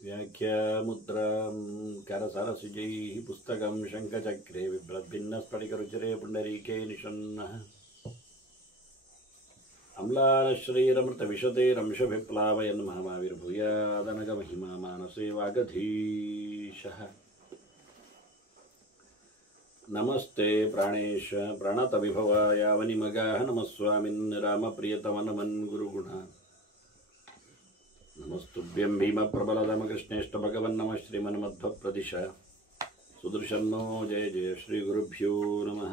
व्याख्यामुद्रां करसरसिजैः पुस्तकं शङ्खचक्रे बिभ्रद्भिन्नस्फटिकरुचिरे पुण्डरीके निषण्णः अम्लानश्रीरमृतविशतेरंशभिप्लावयन् महामाविर्भूयादनगमहिमा मानसे वागधीशः नमस्ते प्राणेश प्रणतविभवाय वनिमगाः नमस्वामिन् रामप्रियतमनमन् गुरुगुण नमस्तुभ्यं भीमप्रबलदमकृष्णेष्टभगवन्नमः श्रीमन्मध्वप्रदिश सुदर्शन्नो जय जय श्रीगुरुभ्यो नमः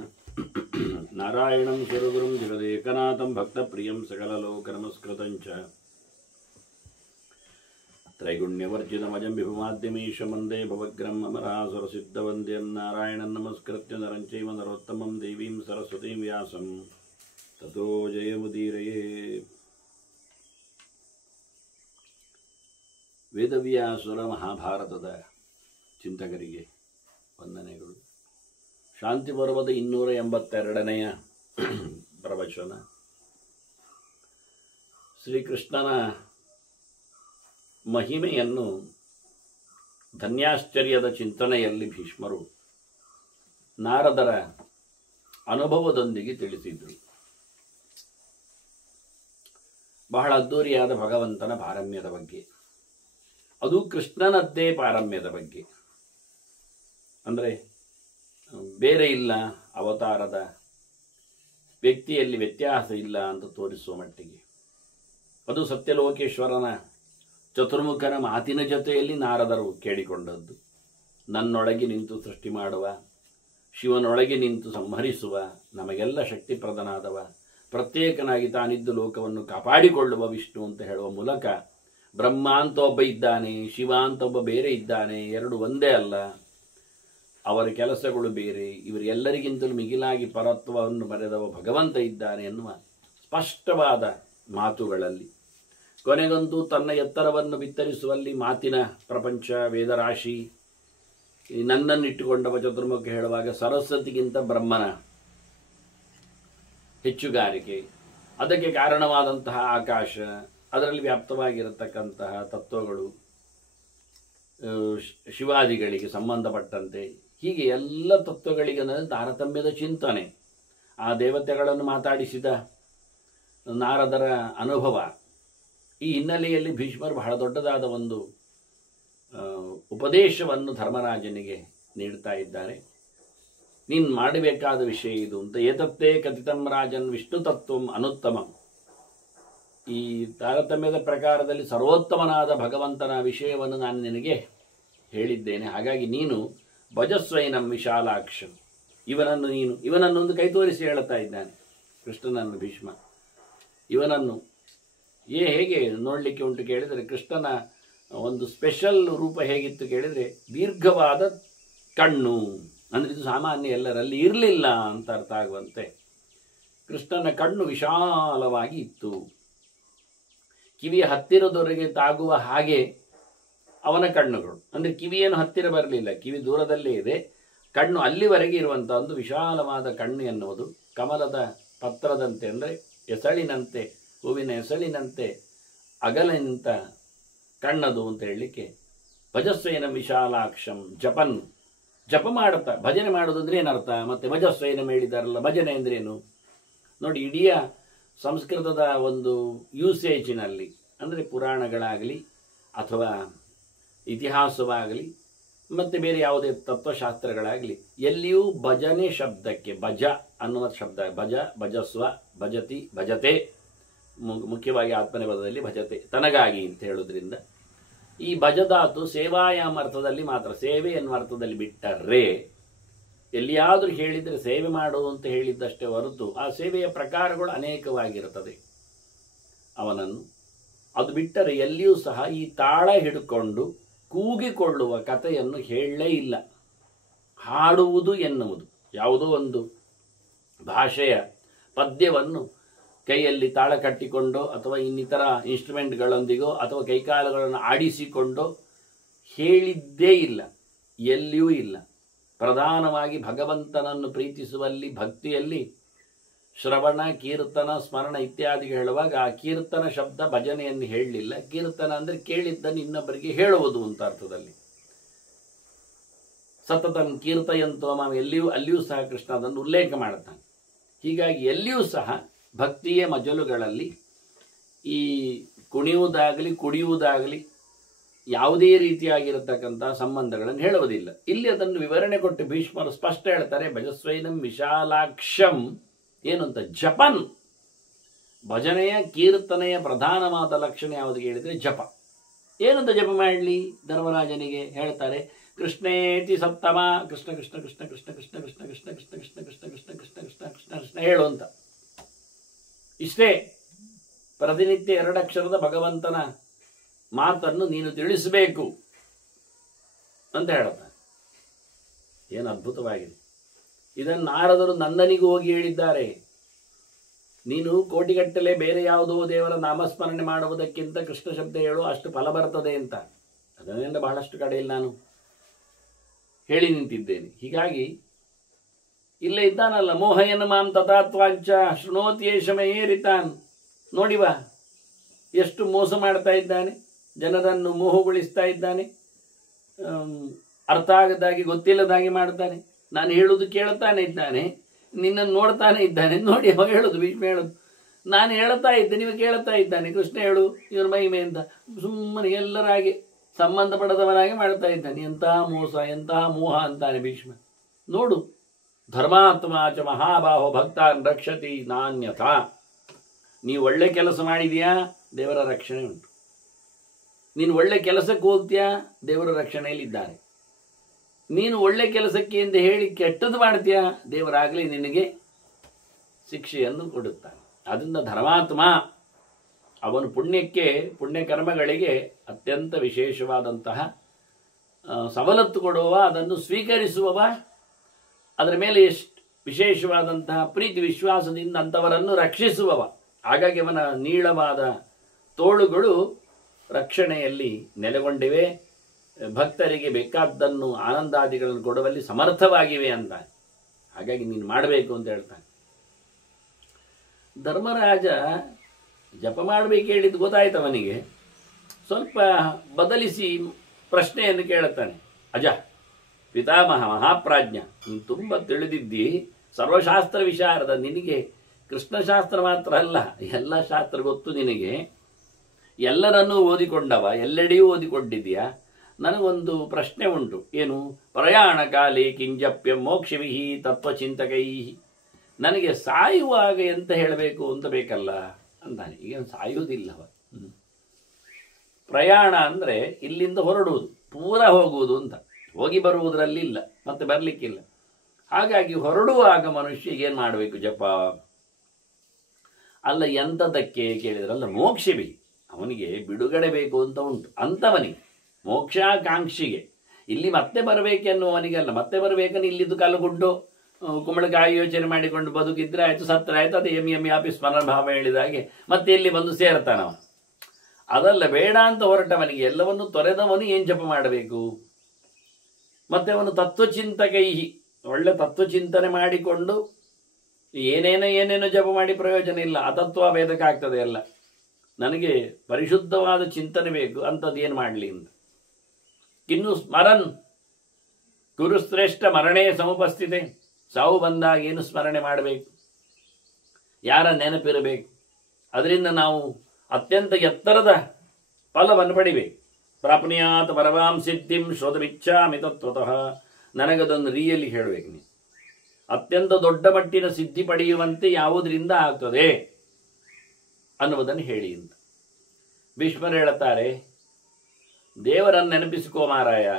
नारायणं सुरगुरुं जगदेकनाथं भक्तप्रियं सकललोकनमस्कृतं च त्रैगुण्यवर्जितमजं विभुमाद्यमीशं वन्दे भवग्रं अमरासुरसिद्धवन्द्यं नारायणं नमस्कृत्य नरं चैव नरोत्तमं देवीं सरस्वतीं व्यासं ततो जयमुदीरये ವೇದವ್ಯಾಸುರ ಮಹಾಭಾರತದ ಚಿಂತಕರಿಗೆ ವಂದನೆಗಳು. ಶಾಂತಿ ಪರ್ವದ 282ನೆಯ ಪ್ರವಚನ. ಶ್ರೀಕೃಷ್ಣನ ಮಹಿಮೆಯನ್ನು ಧನ್ಯಾಶ್ಚರ್ಯದ ಚಿಂತನೆಯಲ್ಲಿ ಭೀಷ್ಮರು ನಾರದರ ಅನುಭವದೊಂದಿಗೆ ತಿಳಿಸಿದರು. ಬಹಳ ಅದ್ದೂರಿಯಾದ ಭಗವಂತನ ಪಾರಮ್ಯದ ಬಗ್ಗೆ, ಅದು ಕೃಷ್ಣನದ್ದೇ ಪಾರಮ್ಯದ ಬಗ್ಗೆ, ಅಂದರೆ ಬೇರೆ ಇಲ್ಲ, ಅವತಾರದ ವ್ಯಕ್ತಿಯಲ್ಲಿ ವ್ಯತ್ಯಾಸ ಇಲ್ಲ ಅಂತ ತೋರಿಸುವ ಮಟ್ಟಿಗೆ. ಅದು ಸತ್ಯಲೋಕೇಶ್ವರನ ಚತುರ್ಮುಖನ ಮಾತಿನ ಜೊತೆಯಲ್ಲಿ ನಾರದರು ಕೇಳಿಕೊಂಡದ್ದು. ನನ್ನೊಳಗೆ ನಿಂತು ಸೃಷ್ಟಿ ಮಾಡುವ, ಶಿವನೊಳಗೆ ನಿಂತು ಸಂಹರಿಸುವ, ನಮಗೆಲ್ಲ ಶಕ್ತಿಪ್ರದನಾದವ, ಪ್ರತ್ಯೇಕನಾಗಿ ತಾನಿದ್ದು ಲೋಕವನ್ನು ಕಾಪಾಡಿಕೊಳ್ಳುವ ವಿಷ್ಣು ಅಂತ ಹೇಳುವ ಮೂಲಕ ಬ್ರಹ್ಮ ಅಂತ ಒಬ್ಬ ಇದ್ದಾನೆ, ಶಿವ ಅಂತ ಒಬ್ಬ ಬೇರೆ ಇದ್ದಾನೆ, ಎರಡು ಒಂದೇ ಅಲ್ಲ, ಅವರ ಕೆಲಸಗಳು ಬೇರೆ, ಇವರೆಲ್ಲರಿಗಿಂತಲೂ ಮಿಗಿಲಾಗಿ ಪರತ್ವವನ್ನು ಬರೆದವ ಭಗವಂತ ಇದ್ದಾನೆ ಎನ್ನುವ ಸ್ಪಷ್ಟವಾದ ಮಾತುಗಳಲ್ಲಿ, ಕೊನೆಗಂತೂ ತನ್ನ ಎತ್ತರವನ್ನು ಬಿತ್ತರಿಸುವಲ್ಲಿ ಮಾತಿನ ಪ್ರಪಂಚ ವೇದರಾಶಿ ನನ್ನನ್ನಿಟ್ಟುಕೊಂಡವ ಚತುರ್ಮುಖ ಹೇಳುವಾಗ ಸರಸ್ವತಿಗಿಂತ ಬ್ರಹ್ಮನ ಹೆಚ್ಚುಗಾರಿಕೆ, ಅದಕ್ಕೆ ಕಾರಣವಾದಂತಹ ಆಕಾಶ, ಅದರಲ್ಲಿ ವ್ಯಾಪ್ತವಾಗಿರತಕ್ಕಂತಹ ತತ್ವಗಳು, ಶಿವಾದಿಗಳಿಗೆ ಸಂಬಂಧಪಟ್ಟಂತೆ, ಹೀಗೆ ಎಲ್ಲ ತತ್ವಗಳಿಗೆ ತಾರತಮ್ಯದ ಚಿಂತನೆ, ಆ ದೇವತೆಗಳನ್ನು ಮಾತಾಡಿಸಿದ ನಾರದರ ಅನುಭವ, ಈ ಹಿನ್ನೆಲೆಯಲ್ಲಿ ಭೀಷ್ಮರು ಬಹಳ ದೊಡ್ಡದಾದ ಒಂದು ಉಪದೇಶವನ್ನು ಧರ್ಮರಾಜನಿಗೆ ನೀಡ್ತಾ ಇದ್ದಾರೆ. ನೀನು ಮಾಡಬೇಕಾದ ವಿಷಯ ಇದು ಅಂತ. ಏತತ್ತೇ ಕಥಿತಂ ರಾಜನ್ ವಿಷ್ಣು ತತ್ವಂ ಅನುತ್ತಮಂ. ಈ ತಾರತಮ್ಯದ ಪ್ರಕಾರದಲ್ಲಿ ಸರ್ವೋತ್ತಮನಾದ ಭಗವಂತನ ವಿಷಯವನ್ನು ನಾನು ನಿನಗೆ ಹೇಳಿದ್ದೇನೆ. ಹಾಗಾಗಿ ನೀನು ಭಜಸ್ವೈನಂ ವಿಶಾಲಾಕ್ಷಂ, ಇವನನ್ನು ಒಂದು ಕೈ ತೋರಿಸಿ ಹೇಳುತ್ತಾ ಇದ್ದಾನೆ ಕೃಷ್ಣನನ್ನು ಭೀಷ್ಮ. ಇವನನ್ನು ಹೇಗೆ ನೋಡಲಿಕ್ಕೆ ಉಂಟು ಕೇಳಿದರೆ, ಕೃಷ್ಣನ ಒಂದು ಸ್ಪೆಷಲ್ ರೂಪ ಹೇಗಿತ್ತು ಕೇಳಿದರೆ, ದೀರ್ಘವಾದ ಕಣ್ಣು, ಅಂದರೆ ಇದು ಸಾಮಾನ್ಯ ಎಲ್ಲರಲ್ಲಿ ಇರಲಿಲ್ಲ ಅಂತ ಅರ್ಥ ಆಗುವಂತೆ ಕೃಷ್ಣನ ಕಣ್ಣು ವಿಶಾಲವಾಗಿ ಇತ್ತು. ಕಿವಿಯ ಹತ್ತಿರದವರೆಗೆ ತಾಗುವ ಹಾಗೆ ಅವನ ಕಣ್ಣುಗಳು, ಅಂದರೆ ಕಿವಿಯೇನು ಹತ್ತಿರ ಬರಲಿಲ್ಲ, ಕಿವಿ ದೂರದಲ್ಲೇ ಇದೆ, ಕಣ್ಣು ಅಲ್ಲಿವರೆಗೆ ಇರುವಂಥ ಒಂದು ವಿಶಾಲವಾದ ಕಣ್ಣು ಎನ್ನುವುದು ಕಮಲದ ಪತ್ರದಂತೆ, ಅಂದರೆ ಎಸಳಿನಂತೆ, ಹೂವಿನ ಎಸಳಿನಂತೆ ಅಗಲಿನಿಂತ ಕಣ್ಣದು ಅಂತ ಹೇಳಲಿಕ್ಕೆ. ಭಜಸ್ವೈನ ವಿಶಾಲಾಕ್ಷಂ ಜಪನ್, ಜಪ ಮಾಡುತ್ತಾ ಭಜನೆ ಮಾಡೋದು ಅಂದ್ರೆ ಏನರ್ಥ, ಮತ್ತೆ ಭಜಸ್ವೈನ ಹೇಳಿದಾರಲ್ಲ, ಭಜನೆ ಅಂದ್ರೇನು ನೋಡಿ. ಇಡೀ ಸಂಸ್ಕೃತದ ಒಂದು ಯೂಸೇಜಿನಲ್ಲಿ, ಅಂದರೆ ಪುರಾಣಗಳಾಗಲಿ ಅಥವಾ ಇತಿಹಾಸವಾಗಲಿ ಮತ್ತು ಬೇರೆ ಯಾವುದೇ ತತ್ವಶಾಸ್ತ್ರಗಳಾಗಲಿ, ಎಲ್ಲಿಯೂ ಭಜನೆ ಶಬ್ದಕ್ಕೆ ಭಜ ಅನ್ನುವ ಶಬ್ದ, ಭಜ, ಭಜಸ್ವ, ಭಜತಿ, ಭಜತೆ, ಮುಖ್ಯವಾಗಿ ಆತ್ಮನೆ ಪದದಲ್ಲಿ ಭಜತೆ, ತನಗಾಗಿ ಅಂತ ಹೇಳೋದ್ರಿಂದ ಈ ಭಜಧಾತು ಸೇವಾಯಾಮ ಅರ್ಥದಲ್ಲಿ ಮಾತ್ರ, ಸೇವೆ ಎನ್ನುವ ಅರ್ಥದಲ್ಲಿ ಬಿಟ್ಟರೆ, ಎಲ್ಲಿಯಾದರೂ ಹೇಳಿದರೆ ಸೇವೆ ಮಾಡುವುದು ಅಂತ ಹೇಳಿದ್ದಷ್ಟೇ ಹೊರತು ಆ ಸೇವೆಯ ಪ್ರಕಾರಗಳು ಅನೇಕವಾಗಿರುತ್ತದೆ. ಅವನನ್ನು ಅದು ಬಿಟ್ಟರೆ ಎಲ್ಲಿಯೂ ಸಹ ಈ ತಾಳ ಹಿಡ್ಕೊಂಡು ಕೂಗಿಕೊಳ್ಳುವ ಕಥೆಯನ್ನು ಹೇಳಲೇ ಇಲ್ಲ. ಹಾಡುವುದು ಎನ್ನುವುದು, ಯಾವುದೋ ಒಂದು ಭಾಷೆಯ ಪದ್ಯವನ್ನು ಕೈಯಲ್ಲಿ ತಾಳ ಕಟ್ಟಿಕೊಂಡೋ ಅಥವಾ ಇನ್ನಿತರ ಇನ್ಸ್ಟ್ರೂಮೆಂಟ್ಗಳೊಂದಿಗೋ ಅಥವಾ ಕೈಕಾಲುಗಳನ್ನು ಆಡಿಸಿಕೊಂಡೋ ಹೇಳಿದ್ದೇ ಇಲ್ಲ, ಎಲ್ಲಿಯೂ ಇಲ್ಲ. ಪ್ರಧಾನವಾಗಿ ಭಗವಂತನನ್ನು ಪ್ರೀತಿಸುವಲ್ಲಿ, ಭಕ್ತಿಯಲ್ಲಿ ಶ್ರವಣ, ಕೀರ್ತನ, ಸ್ಮರಣ ಇತ್ಯಾದಿ ಹೇಳುವಾಗ ಆ ಕೀರ್ತನ ಶಬ್ದ ಭಜನೆಯನ್ನು ಹೇಳಲಿಲ್ಲ. ಕೀರ್ತನ ಅಂದರೆ ಕೇಳಿದ್ದನ್ನು ಇನ್ನೊಬ್ಬರಿಗೆ ಹೇಳುವುದು ಅಂತ ಅರ್ಥದಲ್ಲಿ. ಸತತಂ ಕೀರ್ತಯಂತೋ ಮಾಂ, ಅಲ್ಲಿಯೂ ಸಹ ಕೃಷ್ಣ ಅದನ್ನು ಉಲ್ಲೇಖ ಮಾಡುತ್ತಾನೆ. ಹೀಗಾಗಿ ಎಲ್ಲಿಯೂ ಸಹ ಭಕ್ತಿಯ ಮಜಲುಗಳಲ್ಲಿ ಈ ಕುಣಿಯುವುದಾಗಲಿ ಕುಡಿಯುವುದಾಗಲಿ ಯಾವುದೇ ರೀತಿಯಾಗಿರತಕ್ಕಂಥ ಸಂಬಂಧಗಳನ್ನು ಹೇಳುವುದಿಲ್ಲ. ಇಲ್ಲಿ ಅದನ್ನು ವಿವರಣೆ ಕೊಟ್ಟು ಭೀಷ್ಮರು ಸ್ಪಷ್ಟ ಹೇಳ್ತಾರೆ, ಭಜಸ್ವೈನಂ ವಿಶಾಲಾಕ್ಷಂ. ಏನು ಅಂತ? ಜಪನ್. ಭಜನೆಯ ಕೀರ್ತನೆಯ ಪ್ರಧಾನವಾದ ಲಕ್ಷಣ ಯಾವುದು ಹೇಳಿದರೆ ಜಪ. ಏನಂತ ಜಪ ಮಾಡಲಿ? ಧರ್ಮರಾಜನಿಗೆ ಹೇಳ್ತಾರೆ, ಕೃಷ್ಣೇತಿ ಸಪ್ತಮ, ಕೃಷ್ಣ ಕೃಷ್ಣ ಕೃಷ್ಣ ಕೃಷ್ಣ ಕೃಷ್ಣ ಕೃಷ್ಣ ಕೃಷ್ಣ ಕೃಷ್ಣ ಕೃಷ್ಣ ಕೃಷ್ಣ ಕೃಷ್ಣ ಕೃಷ್ಣ ಕೃಷ್ಣ ಕೃಷ್ಣ ಕೃಷ್ಣ ಹೇಳು ಅಂತ. ಇಷ್ಟೇ. ಪ್ರತಿನಿತ್ಯ 2 ಅಕ್ಷರದ ಭಗವಂತನ ಮಾತನ್ನು ನೀನು ತಿಳಿಸಬೇಕು ಅಂತ ಹೇಳ್ತಾನೆ. ಏನು ಅದ್ಭುತವಾಗಿದೆ. ಇದನ್ನು ನಾರದರು ನಂದನಿಗೂ ಹೋಗಿ ಹೇಳಿದ್ದಾರೆ, ನೀನು ಕೋಟಿಗಟ್ಟಲೆ ಬೇರೆ ಯಾವುದೋ ದೇವರ ನಾಮಸ್ಮರಣೆ ಮಾಡುವುದಕ್ಕಿಂತ ಕೃಷ್ಣ ಶಬ್ದ ಹೇಳು, ಅಷ್ಟು ಫಲ ಬರ್ತದೆ ಅಂತ. ಅದನ್ನೆಲ್ಲ ಬಹಳಷ್ಟು ಕಡೆಯಲ್ಲಿ ನಾನು ಹೇಳಿ ನಿಂತಿದ್ದೇನೆ. ಹೀಗಾಗಿ ಇಲ್ಲೇ ಇದ್ದಾನಲ್ಲ, ಮೋಹಯನ ಮಾಂ ತಥಾತ್ವಾಂಚ ಶೃಣೋತ್ಯೇಷಮೇರಿತಾನ್. ನೋಡಿವ ಎಷ್ಟು ಮೋಸ ಮಾಡ್ತಾ ಇದ್ದಾನೆ, ಜನರನ್ನು ಮೋಹಗೊಳಿಸ್ತಾ ಇದ್ದಾನೆ, ಅರ್ಥ ಆಗದಾಗಿ ಗೊತ್ತಿಲ್ಲದಾಗಿ ಮಾಡ್ತಾನೆ. ನಾನು ಹೇಳುವುದು ಕೇಳ್ತಾನೆ ಇದ್ದಾನೆ, ನಿನ್ನನ್ನು ನೋಡ್ತಾನೆ ಇದ್ದಾನೆ. ನೋಡಿ ಅವ ಹೇಳುದು, ಭೀಷ್ಮ ಹೇಳುದು, ನಾನು ಹೇಳ್ತಾ ಇದ್ದೆ, ನೀವು ಕೇಳ್ತಾ ಇದ್ದಾನೆ. ಕೃಷ್ಣ ಹೇಳು ಇವನ ಮಹಿಮೆ ಅಂತ ಸುಮ್ಮನೆ ಎಲ್ಲರಾಗಿ ಸಂಬಂಧಪಡದವನಾಗಿ ಮಾಡ್ತಾ ಇದ್ದಾನೆ. ಎಂತಹ ಮೋಸ, ಎಂತಹ ಮೋಹ ಅಂತಾನೆ ಭೀಷ್ಮ. ನೋಡು, ಧರ್ಮಾತ್ಮ ಚ ಮಹಾಬಾಹೋ ಭಕ್ತಾನ್ ರಕ್ಷತಿ ನಾನ್ಯಥಾ. ನೀವು ಒಳ್ಳೆ ಕೆಲಸ ಮಾಡಿದ್ಯಾ, ದೇವರ ರಕ್ಷಣೆ ಉಂಟು. ನೀನು ಒಳ್ಳೆ ಕೆಲಸಕ್ಕೆ ಹೋಗ್ತೀಯಾ, ದೇವರ ರಕ್ಷಣೆಯಲ್ಲಿದ್ದಾರೆ. ನೀನು ಒಳ್ಳೆ ಕೆಲಸಕ್ಕೆ ಎಂದು ಹೇಳಿ ಕೆಟ್ಟದ್ದು ಮಾಡ್ತೀಯಾ, ದೇವರಾಗಲಿ ನಿನಗೆ ಶಿಕ್ಷೆಯನ್ನು ಕೊಡುತ್ತಾನೆ. ಅದರಿಂದ ಧರ್ಮಾತ್ಮ ಅವನು ಪುಣ್ಯಕ್ಕೆ, ಪುಣ್ಯ ಕರ್ಮಗಳಿಗೆ ಅತ್ಯಂತ ವಿಶೇಷವಾದಂತಹ ಸವಲತ್ತು ಕೊಡುವ, ಅದನ್ನು ಸ್ವೀಕರಿಸುವವ, ಅದರ ಮೇಲೆ ಎಷ್ಟು ವಿಶೇಷವಾದಂತಹ ಪ್ರೀತಿ ವಿಶ್ವಾಸದಿಂದ ಅಂಥವರನ್ನು ರಕ್ಷಿಸುವವ. ಹಾಗಾಗಿ ಅವನ ನೀಳವಾದ ತೋಳುಗಳು ರಕ್ಷಣೆಯಲ್ಲಿ ನೆಲೆಗೊಂಡಿವೆ, ಭಕ್ತರಿಗೆ ಬೇಕಾದ್ದನ್ನು ಆನಂದಾದಿಗಳನ್ನು ಕೊಡುವಲ್ಲಿ ಸಮರ್ಥವಾಗಿವೆ ಅಂತ. ಹಾಗಾಗಿ ನೀನು ಮಾಡಬೇಕು ಅಂತ ಹೇಳ್ತಾನೆ. ಧರ್ಮರಾಜ ಜಪ ಮಾಡಬೇಕು ಹೇಳಿದ್ದು ಗೊತ್ತಾಯ್ತು ಅವನಿಗೆ. ಸ್ವಲ್ಪ ಬದಲಿಸಿ ಪ್ರಶ್ನೆಯನ್ನು ಕೇಳುತ್ತಾನೆ. ಅಜ, ಪಿತಾಮಹ ಮಹಾಪ್ರಾಜ್ಞ, ನೀನು ತುಂಬ ತಿಳಿದಿದ್ದಿ, ಸರ್ವಶಾಸ್ತ್ರ ವಿಶಾರದ, ನಿನಗೆ ಕೃಷ್ಣಶಾಸ್ತ್ರ ಮಾತ್ರ ಅಲ್ಲ ಎಲ್ಲ ಶಾಸ್ತ್ರ ಗೊತ್ತು ನಿನಗೆ, ಎಲ್ಲರನ್ನೂ ಓದಿಕೊಂಡವ, ಎಲ್ಲೆಡೆಯೂ ಓದಿಕೊಂಡಿದ್ದೀಯಾ. ನನಗೊಂದು ಪ್ರಶ್ನೆ ಉಂಟು. ಏನು? ಪ್ರಯಾಣ ಕಾಲೇ ಕಿಂಜಪ್ಯ ಮೋಕ್ಷವಿಹಿ ತತ್ವಚಿಂತಕೈ. ನನಗೆ ಸಾಯುವಾಗ ಎಂತ ಹೇಳಬೇಕು ಅಂತ ಬೇಕಲ್ಲ ಅಂತಾನೆ. ಈಗ ಸಾಯುವುದಿಲ್ಲವ. ಪ್ರಯಾಣ ಅಂದರೆ ಇಲ್ಲಿಂದ ಹೊರಡುವುದು, ಪೂರ ಹೋಗುವುದು ಅಂತ. ಹೋಗಿ ಬರುವುದರಲ್ಲಿ ಇಲ್ಲ, ಮತ್ತೆ ಬರಲಿಕ್ಕಿಲ್ಲ. ಹಾಗಾಗಿ ಹೊರಡುವಾಗ ಮನುಷ್ಯ ಏನು ಮಾಡಬೇಕು? ಜಪ. ಅಲ್ಲ, ಎಂಥದಕ್ಕೆ ಕೇಳಿದ್ರಲ್ಲ, ಮೋಕ್ಷವಿ, ಅವನಿಗೆ ಬಿಡುಗಡೆ ಬೇಕು ಅಂತ ಉಂಟು ಅಂಥವನಿಗೆ, ಮೋಕ್ಷಾಕಾಂಕ್ಷಿಗೆ. ಇಲ್ಲಿ ಮತ್ತೆ ಬರಬೇಕೆನ್ನುವನಿಗಲ್ಲ. ಮತ್ತೆ ಬರಬೇಕನ್ನು ಇಲ್ಲಿದ್ದು ಕಲ್ಗುಂಡು ಕುಂಬಳಕಾಯಿ ಯೋಚನೆ ಮಾಡಿಕೊಂಡು ಬದುಕಿದ್ರೆ ಆಯ್ತು, ಸತ್ರ ಆಯ್ತು, ಅದು ಎಮ್ಮಿ ಆಫೀಸ್ ಸ್ಮರಣ ಭಾವ ಹೇಳಿದಾಗೆ ಮತ್ತೆ ಇಲ್ಲಿ ಬಂದು ಸೇರ್ತಾನವ. ಅದಲ್ಲ, ಬೇಡ ಅಂತ ಹೊರಟವನಿಗೆ, ಎಲ್ಲವನ್ನು ತೊರೆದವನು ಏನು ಜಪ ಮಾಡಬೇಕು? ಮತ್ತೆ ಅವನು ತತ್ವಚಿಂತಕೈ, ಒಳ್ಳೆ ತತ್ವಚಿಂತನೆ ಮಾಡಿಕೊಂಡು ಏನೇನೋ ಜಪ ಮಾಡಿ ಪ್ರಯೋಜನ ಇಲ್ಲ. ಅತತ್ವ ವೇದಕ್ಕಾಗ್ತದೆ ಎಲ್ಲ. ನನಗೆ ಪರಿಶುದ್ಧವಾದ ಚಿಂತನೆ ಬೇಕು, ಅಂಥದ್ದು ಏನು ಮಾಡಲಿ ಅಂತ. ಇನ್ನು ಸ್ಮರನ್ ಗುರುಶ್ರೇಷ್ಠ ಮರಣೇ ಸಮುಪಸ್ಥಿತೆ. ಸಾವು ಬಂದಾಗ ಏನು ಸ್ಮರಣೆ ಮಾಡಬೇಕು, ಯಾರ ನೆನಪಿರಬೇಕು, ಅದರಿಂದ ನಾವು ಅತ್ಯಂತ ಎತ್ತರದ ಫಲವನ್ನು ಪಡಿಬೇಕು. ಪ್ರಾಪ್ನಿಯಾತ್ ಪರವಾಂ ಸಿದ್ಧಿಂ ಶೋಧಮಿಚ್ಛಾಮಿ ತತ್ವತಃ. ನನಗದನ್ನು ರಿಯಲಿ ಹೇಳಬೇಕು. ನೀನು ಅತ್ಯಂತ ದೊಡ್ಡ ಮಟ್ಟಿನ ಸಿದ್ಧಿ ಪಡೆಯುವಂತೆ ಯಾವುದರಿಂದ ಆಗ್ತದೆ ಅನ್ನುವುದನ್ನು ಹೇಳಿ ಅಂತ ಭೀಷ್ಮರು ಹೇಳುತ್ತಾರೆ. ದೇವರನ್ನು ನೆನಪಿಸಿಕೋ ಮಾರಾಯ.